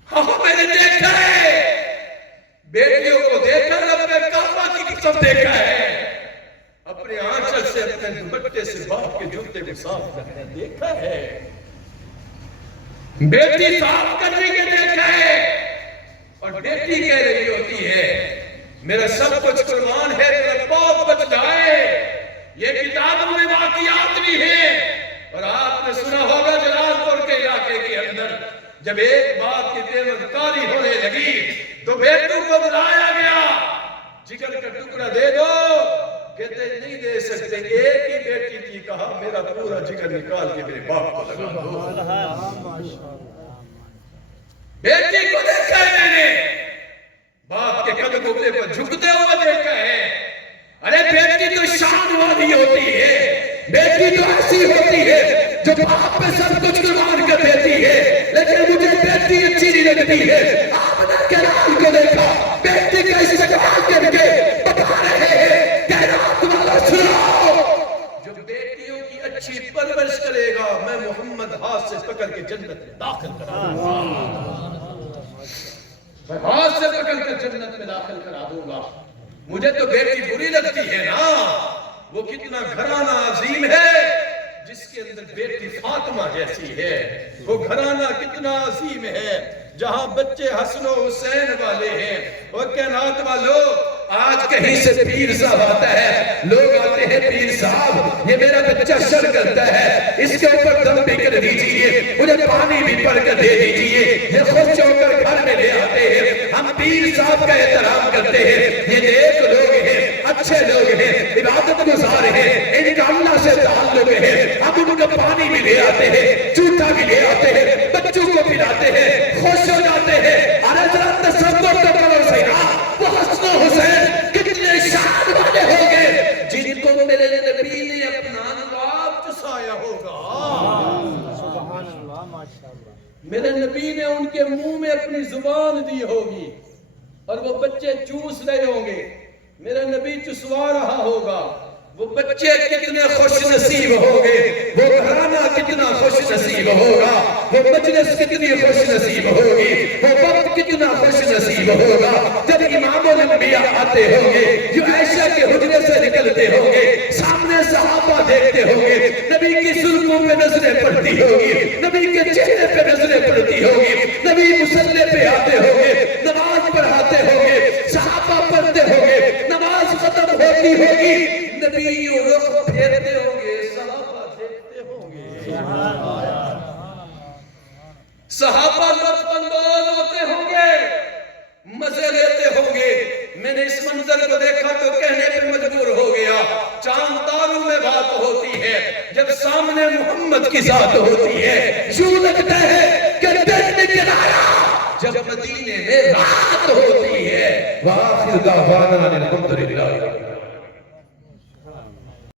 ہاں میں نے دیکھا ہے، بیٹیوں کو دیکھا ہے، اپنے کعبہ کی قسم دیکھا ہے، اپنے آنچل سے اپنے دوپٹے سے باپ کے جوتے کو صاف کرتے دیکھا ہے، بیٹی صاف کرنے کے دیکھا ہے، اور بیٹی کہہ رہی ہوتی ہے میرا سب کچھ قربان ہے، میرا باپ بچ جائے۔ یہ کتابوں میں واقعات بھی ہیں، اور آپ نے سنا ہوگا جلال پور کے علاقے کے اندر جب ایک باپ کی دیوتکاری ہونے لگی تو بیٹوں کو بلایا گیا، جگر کا ٹکڑا دے دو، کہتے نہیں دے سکتے، ایک ہی بیٹی تھی، کہا میرا پورا جگر نکال کے میرے باپ کو لگا دو۔ بیٹی کو دیکھا ہے میں نے، باپ کے قدموں پر جھکتے ہوئے دیکھا ہے۔ ارے بیٹی تو شان والی ہوتی ہے، بیٹی تو ایسی ہوتی ہے جو باپ پہ سب کچھ قربان کر دیتی ہے، لیکن مجھے بیٹی اچھی نہیں لگتی ہے۔ آپ نے کلال کو دیکھا، بیٹی کا استقبال کر کے بتا رہے ہیں کہ رات والا سناؤ، جو بیٹیوں کی اچھی پرورش کرے گا میں محمد ہاتھ سے پکڑ کے جنت میں داخل کرا دوں گا، میں ہاتھ سے پکڑ کر جنت میں داخل کرا دوں گا۔ مجھے تو بیٹی بری لگتی ہے نا، وہ کتنا گھرانہ عظیم ہے جس کے اندر بیٹی فاطمہ جیسی ہے، وہ گھرانہ کتنا عظیم ہے جہاں بچے حسن و حسین والے ہیں۔ وہ کائنات والو آج کہیں سے پیر صاحب آتا ہے، لوگ آتے ہیں پیر صاحب یہ میرا بچہ شر کرتا ہے، اس کے اوپر دم بھی کر دیجئے، مجھے پانی بھی پڑھ کر دے دیجئے، یہ خوش ہو کر گھر میں لے آتے ہیں، ہم پیر صاحب کا احترام کرتے ہیں، یہ نیک لوگ ہیں، اچھے لوگ ہیں، عبادت گزار ہیں، ان کا اللہ سے تعلق ہے، ہم ان کا پانی بھی لے آتے ہیں، جوتا بھی لے آتے ہیں، بچوں کو پلاتے ہیں، خوش ہو جاتے ہیں۔ ارے ذرا تصور تو کرو سینا، وہ حسن و حسین کتنے شان والے ہوں گے جن کو میرے نبی نے اپنا نواب چسایا ہوگا، سبحان اللہ، ماشاءاللہ، میرے نبی نے ان کے منہ میں اپنی زبان دی ہوگی، اور وہ بچے چوس رہے ہوں گے، میرا نبی چسوا رہا ہوگا، وہ بچے کتنے خوش نصیب ہوں گے، وہ گھرانہ کتنا خوش نصیب ہوگا، وہ مجلس کتنی خوش نصیب ہوگی، وہ وقت کتنا خوش نصیب ہوگا جب امام الانبیاء آتے ہوں گے، جو عائشہ کے حجرے سے نکلتے ہوں گے، سامنے صحابہ دیکھتے ہوں گے، نبی کی زلفوں پہ نظریں پڑتی ہوگی، نبی کے چہرے پہ نظریں پڑتی ہوگی، نبی مصلی پہ آتے ہوں گے، نماز پڑھاتے ہوں گے، صحابہ پڑھتے ہوں گے، نماز ختم ہوتی ہوگی، نبی رخ پھیرتے ہوں گے، صحابہ دیکھتے ہوں گے، صحابہ لطف اندوز ہوتے ہوں گے، مزے لیتے ہوں گے۔ میں نے اس منظر کو دیکھا تو کہنے پہ مجبور ہو گیا، چاند تاروں میں بات ہوتی ہے، جب سامنے محمد کی ذات ہوتی ہے یوں لگتا ہے کہ دن کنارہ جب مدینے میں رات ہوتی ہے۔ وآخر دعوانا الحمدللہ۔